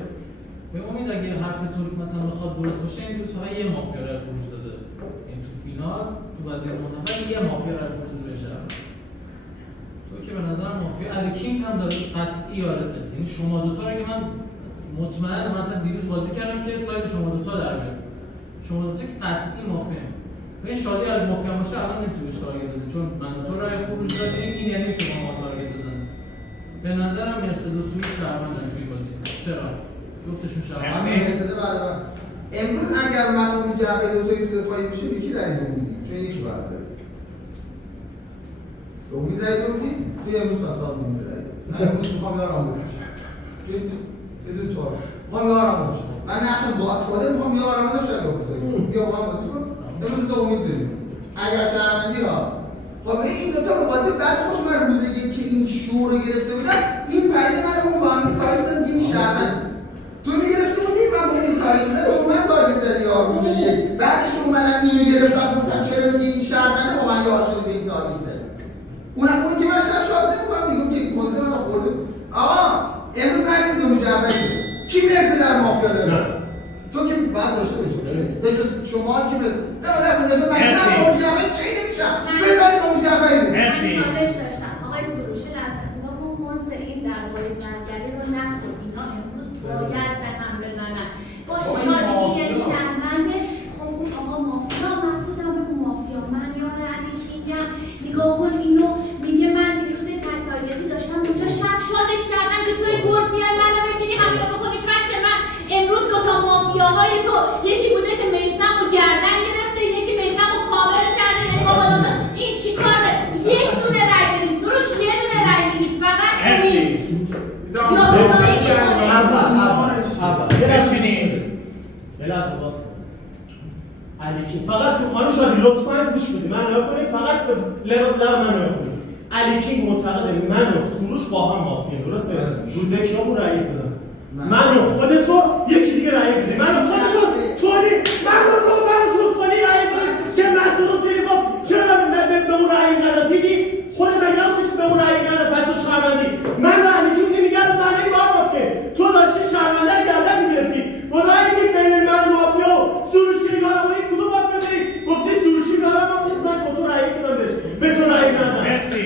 به امید اگه حرف تو مثلا بخواد درست باشه این روز فقط یه مافیا رو خروج داده این تو فینال تو وضعیت 9 نفر یه مافیا رو خروج داده شهروند تو که به نظر مافیا علی کینگ هم داره قطعی یارته یعنی شما دو تا اگه من مطمئنم مثلا دیروز بازی کردم که سایت شما دو تا در بیاد شما دو تا که قطعی مافیا این شادی از مافیا باشه الان نمیتونیش تارگت بزنی چون من تو رای خروج دادیم این یعنی که ما تارگت بزنیم به نظرم مرسد و سوی شهروند از توی بازی چرا؟ جفتشون شهروند مرسد بعد امروز اگر من اون جعبه دوزایی تو دفاعی بشه یکی رای دو میدیم چون یکی باید بره امید رای دو میدیم توی امروز مثلا میدیم رای من امروز میخوام یارم بفروشم چون بدون تو میخوام یارم بفروشم من نقشم گادفادر میخوام یارم بفروشم بیا با هم بازی کن امروز امید داریم اگر شهروندی ها خب این دوتا رو بازی بعد خوش من روز 1 که این شو رو گرفته بودن این پریده من رو با هم تایید زدم این شهروند تو میگرفتی بودی من با این تایید زدم با من تایید زدی ها روز 1 بعدش که اومدم اینو گرفتم گفتم چرا میگی این شهرونده با من یار شده به این تایید زدی اون که من شاد نمی‌کنم میگم که کنسرت رو خورده. آقا امروز رای میدیم به جعفری. کی مرسی در مافیا داره؟ تو که بعد داشته باشی. به جز شما کی مرسی؟ نه مثلا من نه جعفری چی نمیشم. بذارید اون جعفری. مرسی. آقای سروش لازم اینا با کنسرت این درباره زنگلی رو نخورد. اینا امروز باید به هم بزنن. باشه شادی دیگه شهرمنده. خب اون آقا مافیا مسعودم بگو مافیا من یار علی کینگم. نگاه کن اینو میگه من دیروز تاریتی داشتم اونجا شب شاتش کردم که توی گرد بیای منو ببینی همین رو بکنی فکر من امروز دوتا مافیاهای تو یکی بوده که میثم رو گردن گرفته یکی میثم رو کاور کرده یعنی بابا دادا این چی کاره یک دونه رای بدی سروش یه دونه رای بدی فقط فقط رو خانم شادی لطفاً گوش بدید من نگاه کنید فقط لب من نگاه کنید علی کینگ معتقده من و سروش با هم مافیاییم درسته روز یکیامون رأی دادن من و خودتو یکی دیگه رأی دادیم من و خودتو تولی من و تو تولی رأی دادیم که مسعود حسینی گفت چرا به اون رأی نداد دیدی خودت مگه نگفتی به اون رأی نداد پس تو شرمندی من و علی کینگ میگردم معنی با هم مافیه تو داشتی شرمنده رو گردن میگرفتی با رأی که بین من مافیا و سروش نگارم و این کدوم مافیا داری گفتی سروش نگارم مافیاست من با تو رأی دادم بهش به تو رأی ندادم مرسی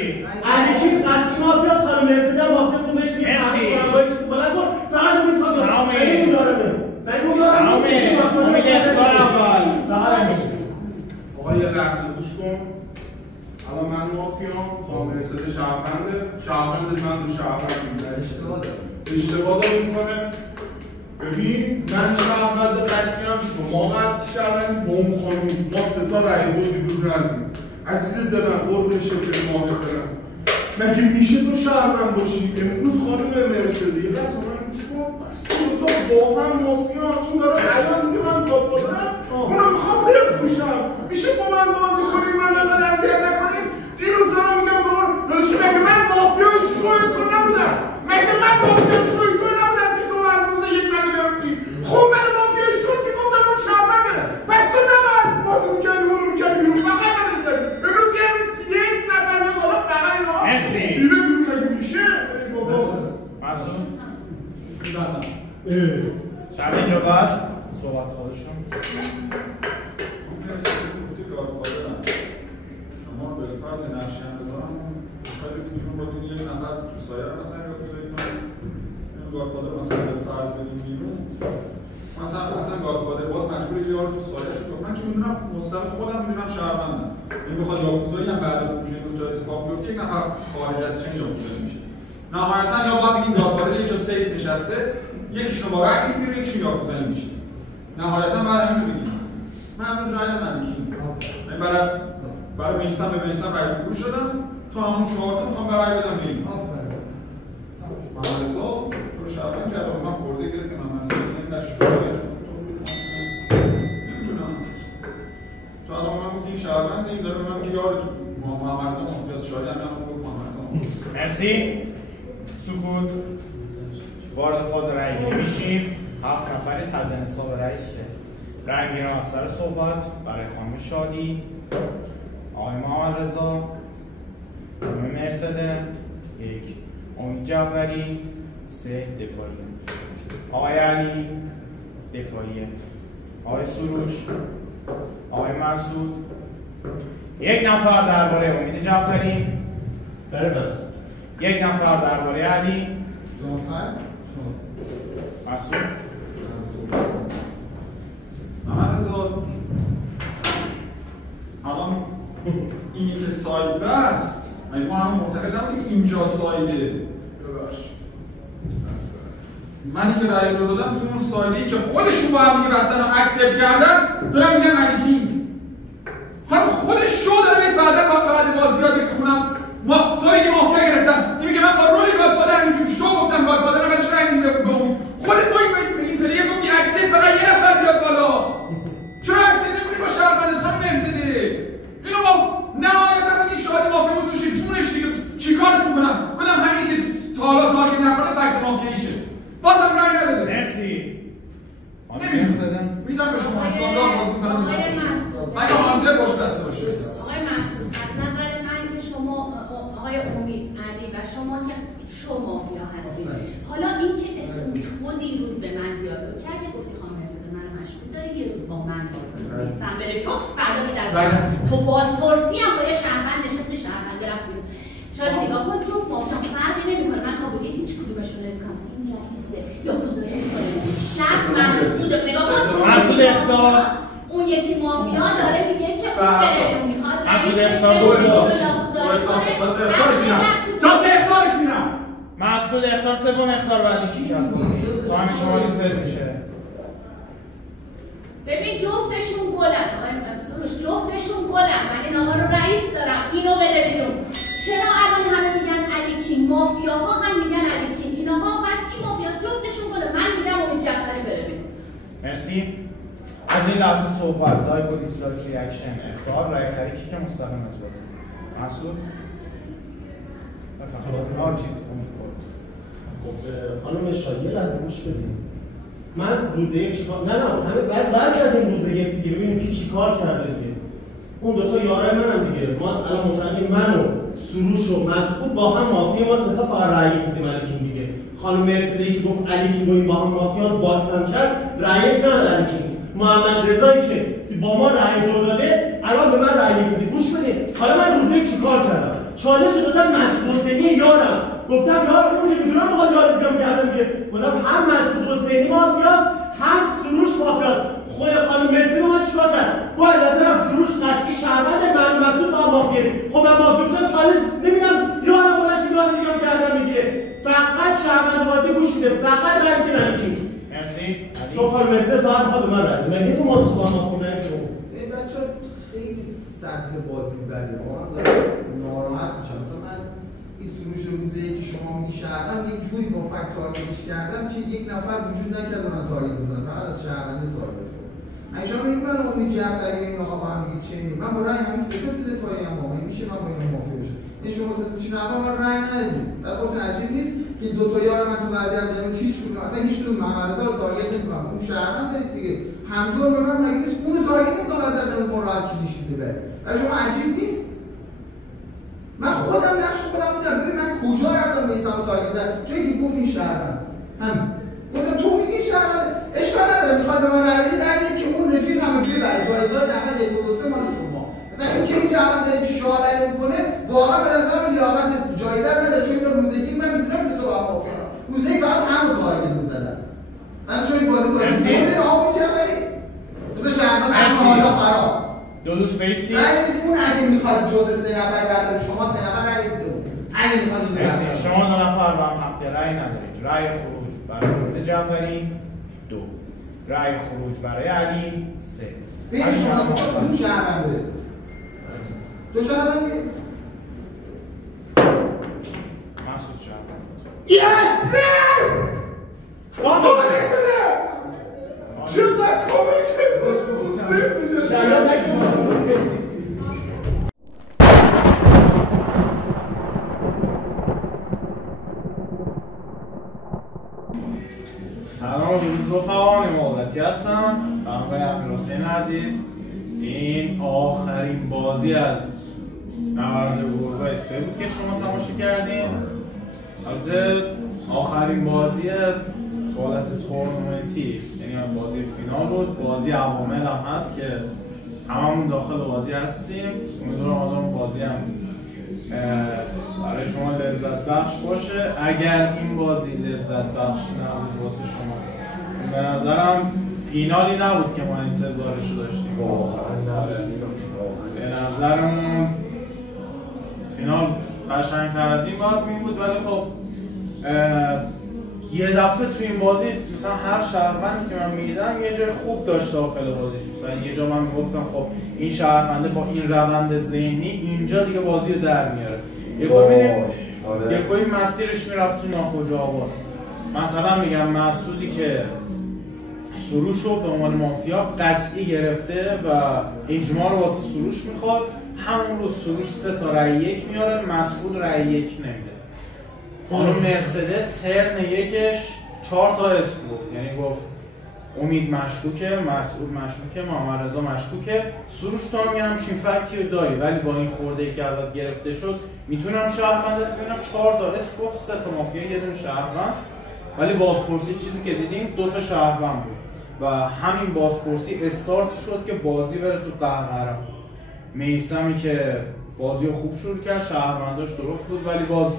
علی کینگ قطعی مافیاست خانم مرسیده مافیاست بهش میگه با این چیز بلند کن فقط اون تا دارم ببین مدارمه آقا یه لحظه گوش کن الان من مافیام خانم مرسیده شهرونده من دو شهروند اشتباه میکنه ببین من شهروند قطعیم شما قطعی شهروندی با اون خانم ما ستا رأی بود دیروز ندیم عزیز دلم قربون شکل ماهر دلم مگه میشه تو شهروند باشی امروز خانم مرسیده یه لحظه من گوش کن تو با هم مافیان این داره الان میگه من گادفادرم اونو میخوام بفروشم میشه با من بازی کنید من نقدر اذیت نکنید دیروز دارم میگم به اون داداشی مگه من مافیای شوی تو نبودم مگه من مافیای شوی تو نبودم که تو از روز یک منو گرفتی خب من مافیای شوی که گفتم اون شهرونده پس تو نباید بازی میکردی اونو میکردی بیرون فقط من ازداری امروز یک نفر به بالا فقط اینا میره بیرون مگه میشه ای بابا معصوم شب اینجا بست صحبت خودشون شما به فرض نقش اندازان خیلی فیلم بازی یک نفر تو سایه رو مثلا یا گذاری کنید این گادفادر مثلا به فرض بدیم بیرون مثلا گادفادر باز مجبوری بیاره تو سایه شد من که میدونم مستقیم خودم میدونم شهروندم این بخواد یاکوزایی هم بعد از اون دو تا اتفاق بیفته یک نفر خارج از چین یاکوزایی میشه نهایتا یا باید بگیم گادفادر یه جا سیف نشسته یکیشون با رای میگیره یکیشون یاکوزایی میشه نهایتا بعد همین رو بگیم من امروز رای دادم میگیم من برای میثم به میثم رای جمهور شدم تو همون 4 تا میخوام رای بدم بگیم محمد رضا تو رو شهروند کرد من خورده گرفت که محمد رضا این دشوارش نمیدونم تو الان من گفتی این شهروند این داره به من که یار تو محمد رضا مافیاس شاید هم گفت محمد رضا مرسی سکوت وارد فاز رأی گیری میشیم 7 نفر تحت حساب رئیسه رأی میگیرم از سر صحبت برای خانم شادی آقای محمد رضا خانم مرسده 1 امید جعفری 3 دفاعیه آقای علی دفاعیه آقای سروش آقای مسعود 1 نفر درباره امید جعفری برای مسعود 1 نفر درباره علی مسعود محمد رضا الان اینی که ساید بست مگه ما هم معتقد نبودیم اینجا سایده منی که رأی رو دادم تو اون سایده‌ای که خودشون با هم دیگه بستن و اکسپت کردن دارم میگم علی کینگ هم خودش شو داره بعدا با قاعده باز بیاد بخونم ما سایدی مافیا گرفتم این میگه من با رولی گادفادر همینجوری شو گفتم گادفادر بهش رأی نمیدم بگم خودت با این پلیر گفتی اکسپت فقط یه نفر بیاد بالا چرا اکسپت نمی‌کنی با شهروند خانم مرسیده اینو با نهایتا این شادی مافیا بود توش جونش دیگه چیکارتون کنم گفتم همینی که تا حالا تارگت نکنه فکت مافیاییشه بازم رأی نداده مرسی میدم به شما استاندارد بازی می‌کنم من که هانتر باشه دست باشه آقای مسعود از نظر من که شما و شما که شو مافیا هستید. حالا این که اسم تو دیروز به من دیالوگ کردی گفتی خانم مرسده منو مشغول داری یه روز با من بازی کنی سم بره بیرون فردا میدرد تو بازپرسی هم با یه شهروند نشستی شهروند رفت بیرون شاید نگاه کن جفت مافیا فرقی نمیکنه من قبولی هیچ کدومشون نمیکنم این رئیسه یا گزارش میکنه شخص مسعود نگاه کن مسعود اختار اون یکی مافیا داره میگه که اون بره بیرون میخواد مسعود اختار مسعود اختار سوم اختار بعدی کی کرد تو همین شما لیست میشه ببین جفتشون گلن آقای مجسمش جفتشون گلن من این آقا رو رئیس دارم اینو بده بیرون چرا الان همه میگن علی کین مافیاها هم میگن علی کین اینها قطعی مافیا جفتشون گلن من میگم امید جعفری بره بیرون مرسی از این لحظه صحبت لایک و دیسلایک ریاکشن اختار رای خریکی که مستقیم از بازی مسعود بفرمایید چیز خب خانم شایعه یه لحظه گوش بدیم من روز یک چیکار نه همه بعد برگردیم روز یک دیگه ببینیم کی چیکار کرده دیگه اون دو تا یارای منم دیگه ما الان معتقدیم من و سروش و مسعود با هم مافیا ما سه تا فقط رأی یک دیدیم علی کین دیگه خانم مرسده که گفت علی کین با هم مافیا باکسم کرد رأی یک نداد علی کین محمد رضایی که با ما رأی دو داده الان به من رأی یک میده گوش بدید حالا من روز یک چیکار کردم چالش دادم مسعود حسینی یارم گفتم یار اون نمیدونم میخواد یار دیگه گردن میگیره گفتم هم مسعود حسینی مافیاست هم سروش مافیاست خود خانم مرسی رو من چیکار کردم با نظرم سروش قطعی شهرونده من مسعود با مافیا خب من مافیا شدم چالش نمیدم یارم بلنش یار دیگه گردن میگیره فقط شهروند بازی گوش میده فقط رای میده علی مرسی تو خانم مرسی فقط میخواد به من رای بده مگه تو مافیا نمیتونی این بچه‌ها خیلی سطح بازی بده واقعا داره ناراحت میشم مثلا من این سروش روزه که شما میگی شهروند یک جوری با فکت تارگتش کردم که یک نفر وجود نکرد من تارگت بزنم فقط از شهرونده تارگت کنم من شما میگید من امید جعفری این آقا با هم میگید چه من با رأی همین سه تا تو دفاعی هم واقعا میشه من با این مافیا بشم این شما سه تا شهروند من رأی ندادید در خودتون عجیب نیست که دو تا یار من تو وضعیت قرمز هیچ کدوم اصلا هیچ کدوم محمد رضا رو تارگت نمی‌کنم اون شهروند دارید دیگه همجور به من مگه نیست اون تارگت نمی‌کنم از قرمز ما راحت کلیشید ببره برای شما عجیب نیست من خودم نقش خودم میدونم ببین من کجا رفتم میسم تارگت زدم جایی که گفت این شهروند هم گفتم تو میگی شهروند اشکال نداره میخواد به من رأی بدید که اون رفیق همه ببره جایزهای نفر 1 و 2 مال شما مثلا این که این شهروند داره شعار میکنه واقعا به نظرم لیاقت جایزه رو نداره چون روزی من میدونم که تو با مافیا روزی فقط همون تارگت میزدن من چون این بازی می‌کنم آقا جعفری مثلا شهروند حالا خراب دو دوست بیستی رای بدید اون اگه میخواد جزء 3 نفر برداره شما 3 نفر رای بدید اگه میخواد جزء 3 نفر شما 2 نفر با هم حق رای ندارید رای خروج برای امید جعفری 2 رای خروج برای علی 3 ببین شما کدوم شهرونده تو شهروندی مسعود شهروند Yes! چرا کامل سلام درود رفقا مولتی هستم آقای امیرحسین عزیز این آخرین بازی از نبرد گروه‌های 3 بود که شما تماشا کردین البته آخرین بازی حالت تورنمنتی یعنی بازی فینال بود بازی عوامل هم هست که هممون داخل بازی هستیم امیدوارم آدم بازی هم برای شما لذت بخش باشه اگر این بازی لذت بخش نبود واسه شما به نظرم فینالی نبود که ما انتظارش رو داشتیم به نظرمون فینال قشنگ‌تر از این باید می بود ولی خب یه دفعه تو این بازی مثلا هر شهروندی که من میدیدم یه جای خوب داشت داخل بازیش مثلا یه جا من میگفتم خب این شهرونده با این روند ذهنی اینجا دیگه بازی رو در میاره یه کوی مسیرش میرفت تو ناکجا آباد مثلا میگم مسعودی که سروش رو به عنوان مافیا قطعی گرفته و اجماع رو واسه سروش میخواد همون رو سروش 3 تا رأی 1 میاره مسعود رأی 1 نمیده خانم مرسده ترن یکش 4 تا اسم گفت یعنی گفت امید مشکوکه، مسعود مشکوکه، محمد رضا مشکوکه. سروش تو هم یه همچین فکتی رو داری، ولی با این خورده‌ای که ازت گرفته شد میتونم شهروندت ببینم 4 تا اسم گفت 3 تا مافیا یه دونه شهروند، ولی بازپرسی چیزی که دیدیم 2 تا شهروند بود و همین بازپرسی استارت شد که بازی بره تو قهقرا. میثمی که بازی رو خوب شروع کرد، شهرونداش درست بود، ولی باز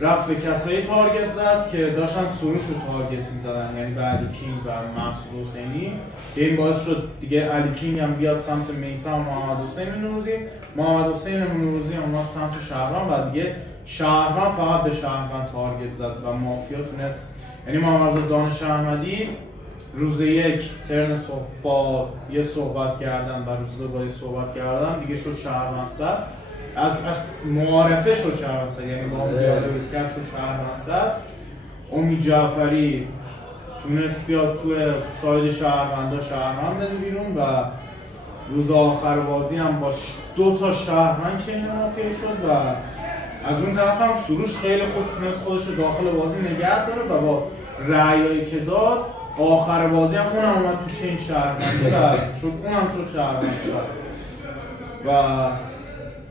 رفت به کسایی تارگت زد که داشتن سروش رو تارگت می‌زدن، یعنی به علی کینگ و مسعود حسینی. این باعث شد دیگه علی کینگ هم بیاد سمت میثم و محمد حسین نوروزی، محمد حسین نوروزی هم اومد سمت شهروند و دیگه شهروند فقط به شهروند تارگت زد و مافیا تونست، یعنی محمد دانش احمدی روز یک ترن با یه صحبت کردن و روز دو با یه صحبت کردن دیگه شد شهروند سر، از معارفه شد شهروند سر، یعنی با اون دیالوگ کرد شد شهروند سر. امید جعفری تونست بیاد توی ساید شهروندا شهروند بده بیرون و روز آخر بازی هم با 2 تا شهروند چین مافیا شد و از اون طرف هم سروش خیلی خوب تونست خودش رو داخل بازی نگه داره و با رأیایی که داد آخر بازی هم اونم اومد تو چین شهروندی و اونم شد شهروند و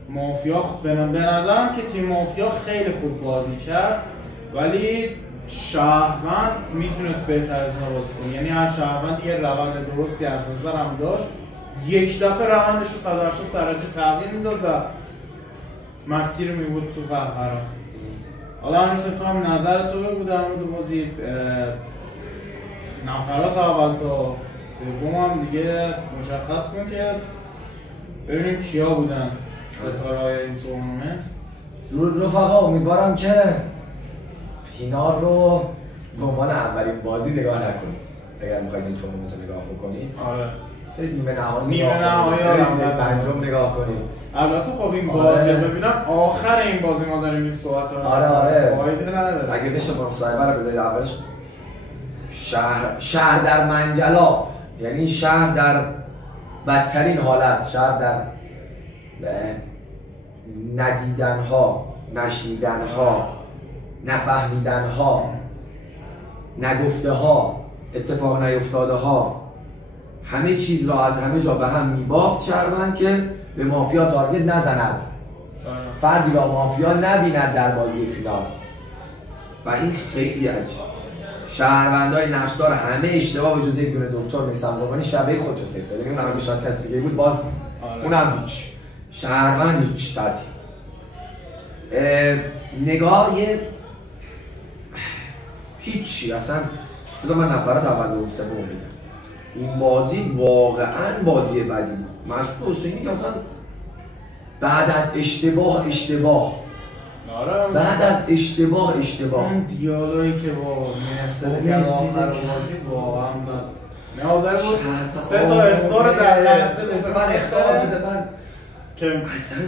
مافیا. به نظرم که تیم مافیا خیلی خوب بازی کرد، ولی شهروند میتونست بهتر از اینا بازی کنه، یعنی هر شهروند یه روند درستی از نظرم داشت، یک دفعه روندش رو 180 درجه تغییر میداد و مسیر میبود تو قهقرا. حالا مثل تو هم نظرت رو بگو در مورد بازی. نفرات اول تا سوم هم دیگه مشخص کن که ببینیم کیا بودن ستاره‌های این تورنمنت. درود رفقا، امیدوارم که فینال رو به عنوان اولین بازی نگاه نکنید. اگر می‌خواید این تورنمنت رو نگاه بکنید، آره نیمه نهایی نیمه پنجم نگاه کنید. البته خب این بازی ببینم آخر این بازی ما داریم این صحبت رو. آره فایده نداره. اگه بشه مصاحبه رو بذارید اولش شهر در منجلا، یعنی شهر در بدترین حالت، شهر در ندیدنها، نشنیدنها، نفهمیدنها، نگفته ها، اتفاق نیفتاده ها، همه چیز را از همه جا به هم میبافت شهروند که به مافیا تارگت نزند، فردی را مافیا نبیند در بازی فینال. و این خیلی عجیب. شهروندای نقشدار همه اشتباه به جز یک دونه دکتر میثم قربانی شبیه خودشو سیو داد، یعنی اونم شاید کسی دیگه بود باز اونم هیچ. شهروند هیچ تعطیل. نگاه هیچی اصلا. بذار من نفرات اول دوم سوم بگم. این بازی واقعا بازی بدی بود. مشکوک حسینی که اصلا بعد از اشتباه بعد از اشتباه اون دیالوگی که با مرسد کرد آخر بازی واقعا ناظر بود 3 تا اخطار در لحظه به من اخطار بده، من که اصلا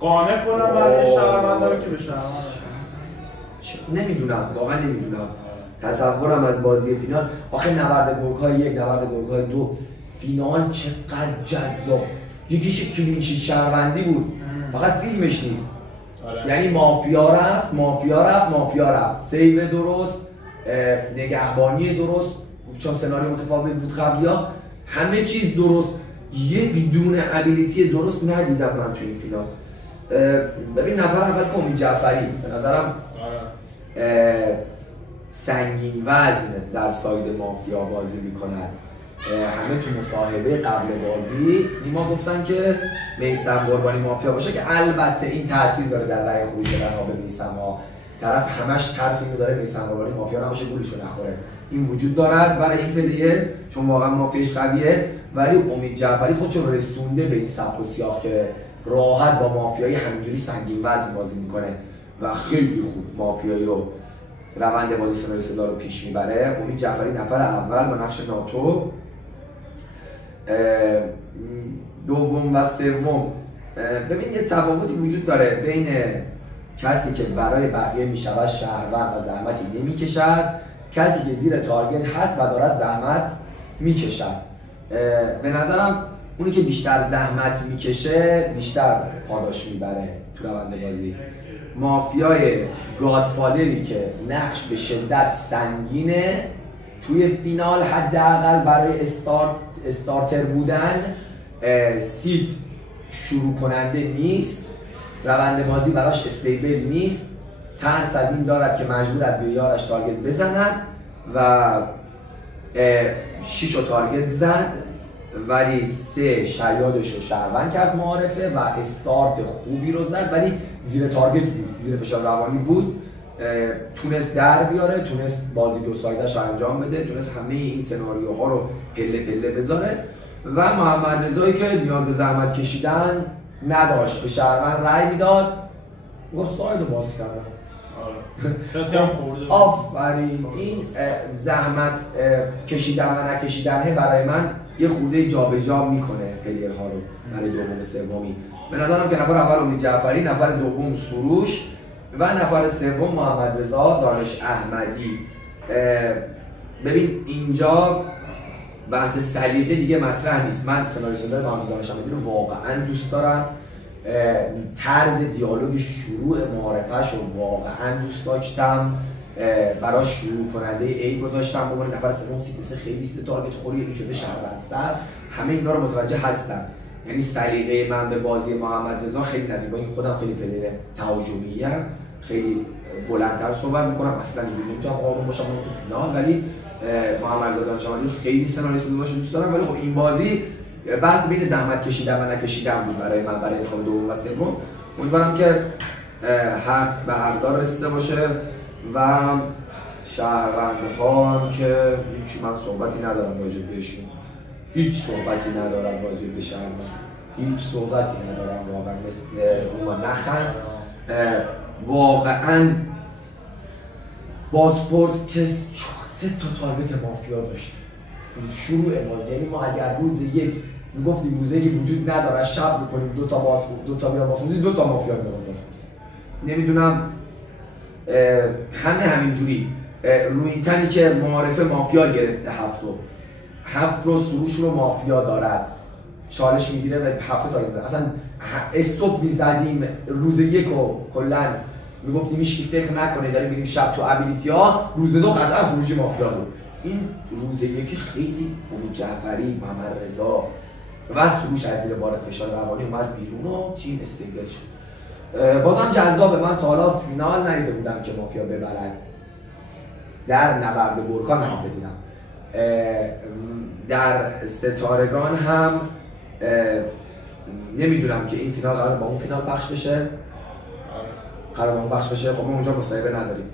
قانع کنم برای شهروندا رو که به شهروند نمیدونم، واقعا نمیدونم تصورم از بازی فینال. آخه نبرد گل‌های 1 نبرد گل‌های 2 فینال چقدر جذاب، یکیش کلینشیت شهروندی بود فقط فیلمش نیست. یعنی مافیا رفت، سیو درست، نگهبانی درست، چون سناریو متفاوت بود قبلیا، همه چیز درست، یک دونه ابیلیتی درست ندیدم من توی این فینال. ببین نفر اول که امید جعفری به نظرم سنگین وزن در ساید مافیا بازی میکند. همه تو مصاحبه قبل بازی نیما گفتن که میثم قربانی مافیا باشه، که البته این تاثیر داره در رأی خروج دادن به میثم ها. طرف همش ترس اینو داره میثم قربانی مافیا نباشه گولشو نخوره. این وجود دارد برای این پلیر چون واقعا مافیاش قویه، ولی امید جعفری خودش رو رسونده به این سبک و سیاق که راحت با مافیایی همینجوری سنگین وزن بازی میکنه و خیلی خوب مافیایی رو روند بازی سناریو رو پیش میبره. امید جعفری نفر اول با نقش ناتو، دوم و سوم ببین یه تفاوتی وجود داره بین کسی که برای بقیه میشود شهروند و زحمتی نمیکشد، کسی که زیر تارگت هست و دارد زحمت میکشد. به نظرم اونی که بیشتر زحمت میکشه بیشتر پاداش میبره تو روند بازی. مافیای گادفادری که نقش به شدت سنگینه توی فینال حداقل برای استارتر بودن سید شروع کننده نیست، روند بازی براش استیبل نیست، ترس از این دارد که مجبورد به یارش تارگت بزند و 6 رو تارگت زد ولی 3 شیادش رو شهروند کرد معارفه و استارت خوبی رو زد ولی زیر تارگت بود، زیر فشار روانی بود، تونست در بیاره، تونست بازی دو سایدش رو انجام بده، تونست همه این سناریوها رو پله پله بذاره و محمد رضایی که نیاز به زحمت کشیدن نداشت، به شهروند رأی میداد، گفت ساید رو باز کردن. آفرین. این زحمت کشیدن و نکشیدنه برای من یه خورده جابجا میکنه پلیرها رو برای دوم سومی. به نظرم که نفر اول امید جعفری، نفر دوم سروش و نفر سوم محمد رضا دانش احمدی. ببین اینجا بحث سلیقه دیگه مطرح نیست. من سناریوسازی محمد دانش احمدی رو واقعا دوست دارم، طرز دیالوگ شروع معارفه‌ش رو واقعا دوست داشتم، براش شروع کننده ای گذاشتم، به عنوان نفر سوم سیت خیلی سیت تارگت خوری این شده شهروندسر، همه اینا رو متوجه هستم. یعنی سلیقه من به بازی محمد رضا خیلی نزدیک، با این خودم خیلی پلیر تهاجمی‌ام، خیلی بلندتر صحبت میکنم، اصلا نمیتونم آروم باشم تو فینال، ولی محمد رضا دانش احمدی خیلی سناریوسازی‌اش دوست دارم. ولی خب این بازی بحث بین زحمت کشیدن و نکشیدن بود برای من، برای انتخاب دوم و سوم. امیدوارم که حق به حقدار رسیده باشه و شهروندها که هیچ، من صحبتی ندارم راجع بهشون، هیچ صحبتی ندارم راجع به شهروند، هیچ صحبتی ندارم واقعا، مثل اون نخند. واقعا بازپرس که 3 تا تارگت مافیا داشت شروع بازی، یعنی ما اگر روز یک میگفتیم روز یک وجود نداره، شب میکنیم 2 تا بیان بازپرسی، 2 تا مافیا میان بازپرسی، نمیدونم همینجوری روی این تنی که معارفه مافیا گرفته، 7 رو سروش رو مافیا دارد، چالش میگیره و 7 تا میزنه، اصلا استوب میزدیم روز یک و کلا میگفتیم هیچ کی فکر نکنه داریم میریم شب تو ابیلیتی ها، روز 2 قطعا خروجی مافیا بود. این روز یک خیلی امید جعفری، محمد رضا و سروش از زیر بار فشار روانی اومد بیرون و تیم استیبل شد. بازم جذابه، من تا حالا فینال ندیده بودم که مافیا ببرد، در نبرد گورکا ندیده بودم، در ستارگان هم نمیدونم که این فینال قرار با اون فینال پخش بشه، خب ما اونجا مصاحبه نداریم.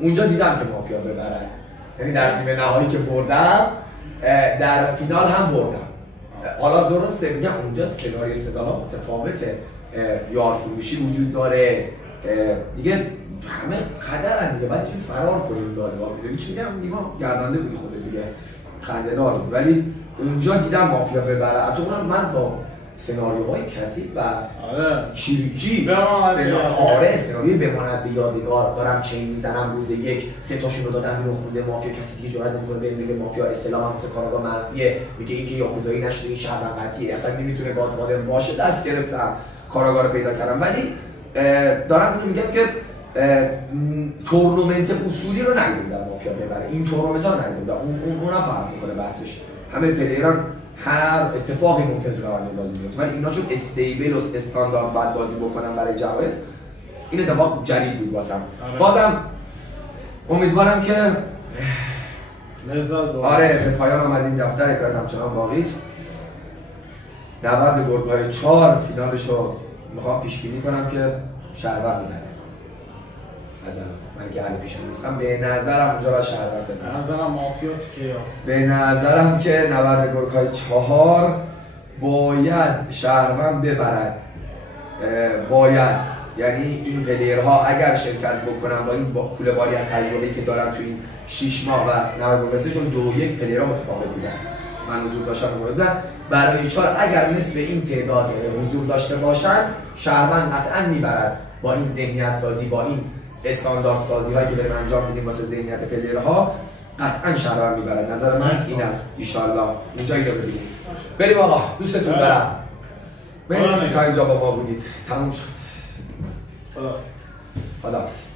اونجا دیدم که مافیا ببرد، یعنی در نیمه نهایی که بردم، در فینال هم بردم. حالا درسته میگم اونجا سناریو استدلال متفاوته، یار فروشی وجود داره دیگه، همه قدرن دیگه، بعد یه فرار کنیم داریم. میدونی چی میگم؟ نیما گردنده بودی خودت دیگه، خنده‌دار بود، ولی اونجا دیدم مافیا ببره. حتی اونم من با سناریوهای کثیف و چیرکی، سناریوی بماند به یادگار دارم چین میزنم، روز یک 3 تاشون رو دادم بیرون خونده مافیا، کسی دیگه جرئت نمیکنه بهم بگه مافیا استلام مثل کاراگاه منفیه، میگه اینکه یاکوزایی نشده، این شهروند قطعیه، اصلا نمیتونه گادفادر باشه، دست گرفتم کاراگاه رو پیدا کردم. ولی دارم اینو میگم که تورنمنت اصولی رو نگیردم مافیا ببره، این تورنمنت ها رو نگیردم، اون فرق میکنه بحثش. همه پلیران هر اتفاقی ممکنه تو روند بازی بیفته، ولی اینا چون استیبل و استاندارد باید بازی بکنن برای جوایز، این اتفاق جدید بود واسم. بازم امیدوارم که آره به پایان آمد این دفتر حکایت همچنان باقی است. نبرد گرگ‌های 4 فینالش رو میخوام پیش بینی کنم که شهروند میبره. من که حالی پیش نیستم، به نظرم اونجا باید شهروند ببره. به نظرم مافیا تو کیاس. به نظرم که نبرد گرگ‌های 4 باید شهروند ببرد، باید، یعنی این پلیرها اگر شرکت بکنن با این کوله باری از تجربه‌ای که دارن تو این 6 ماه و نبرد گرگ‌های 3 چون 2-1 پلیرها متفاوت بودن، من حضور داشتم بودن، برای 4 اگر نصف این تعداد حضور داشته باشن شهروند قطعا میبرد. با این ذهنیت سازی، با این استاندارد سازی هایی که داریم انجام میدیم واسه ذهنیت پلیرها، قطعا شهروند میبرد. نظر من این است. ان شاء الله اونجا اینو ببینیم. بریم آقا، دوستتون دارم. مرسی که تا اینجا با ما بودید. تموم شد. خداحافظ.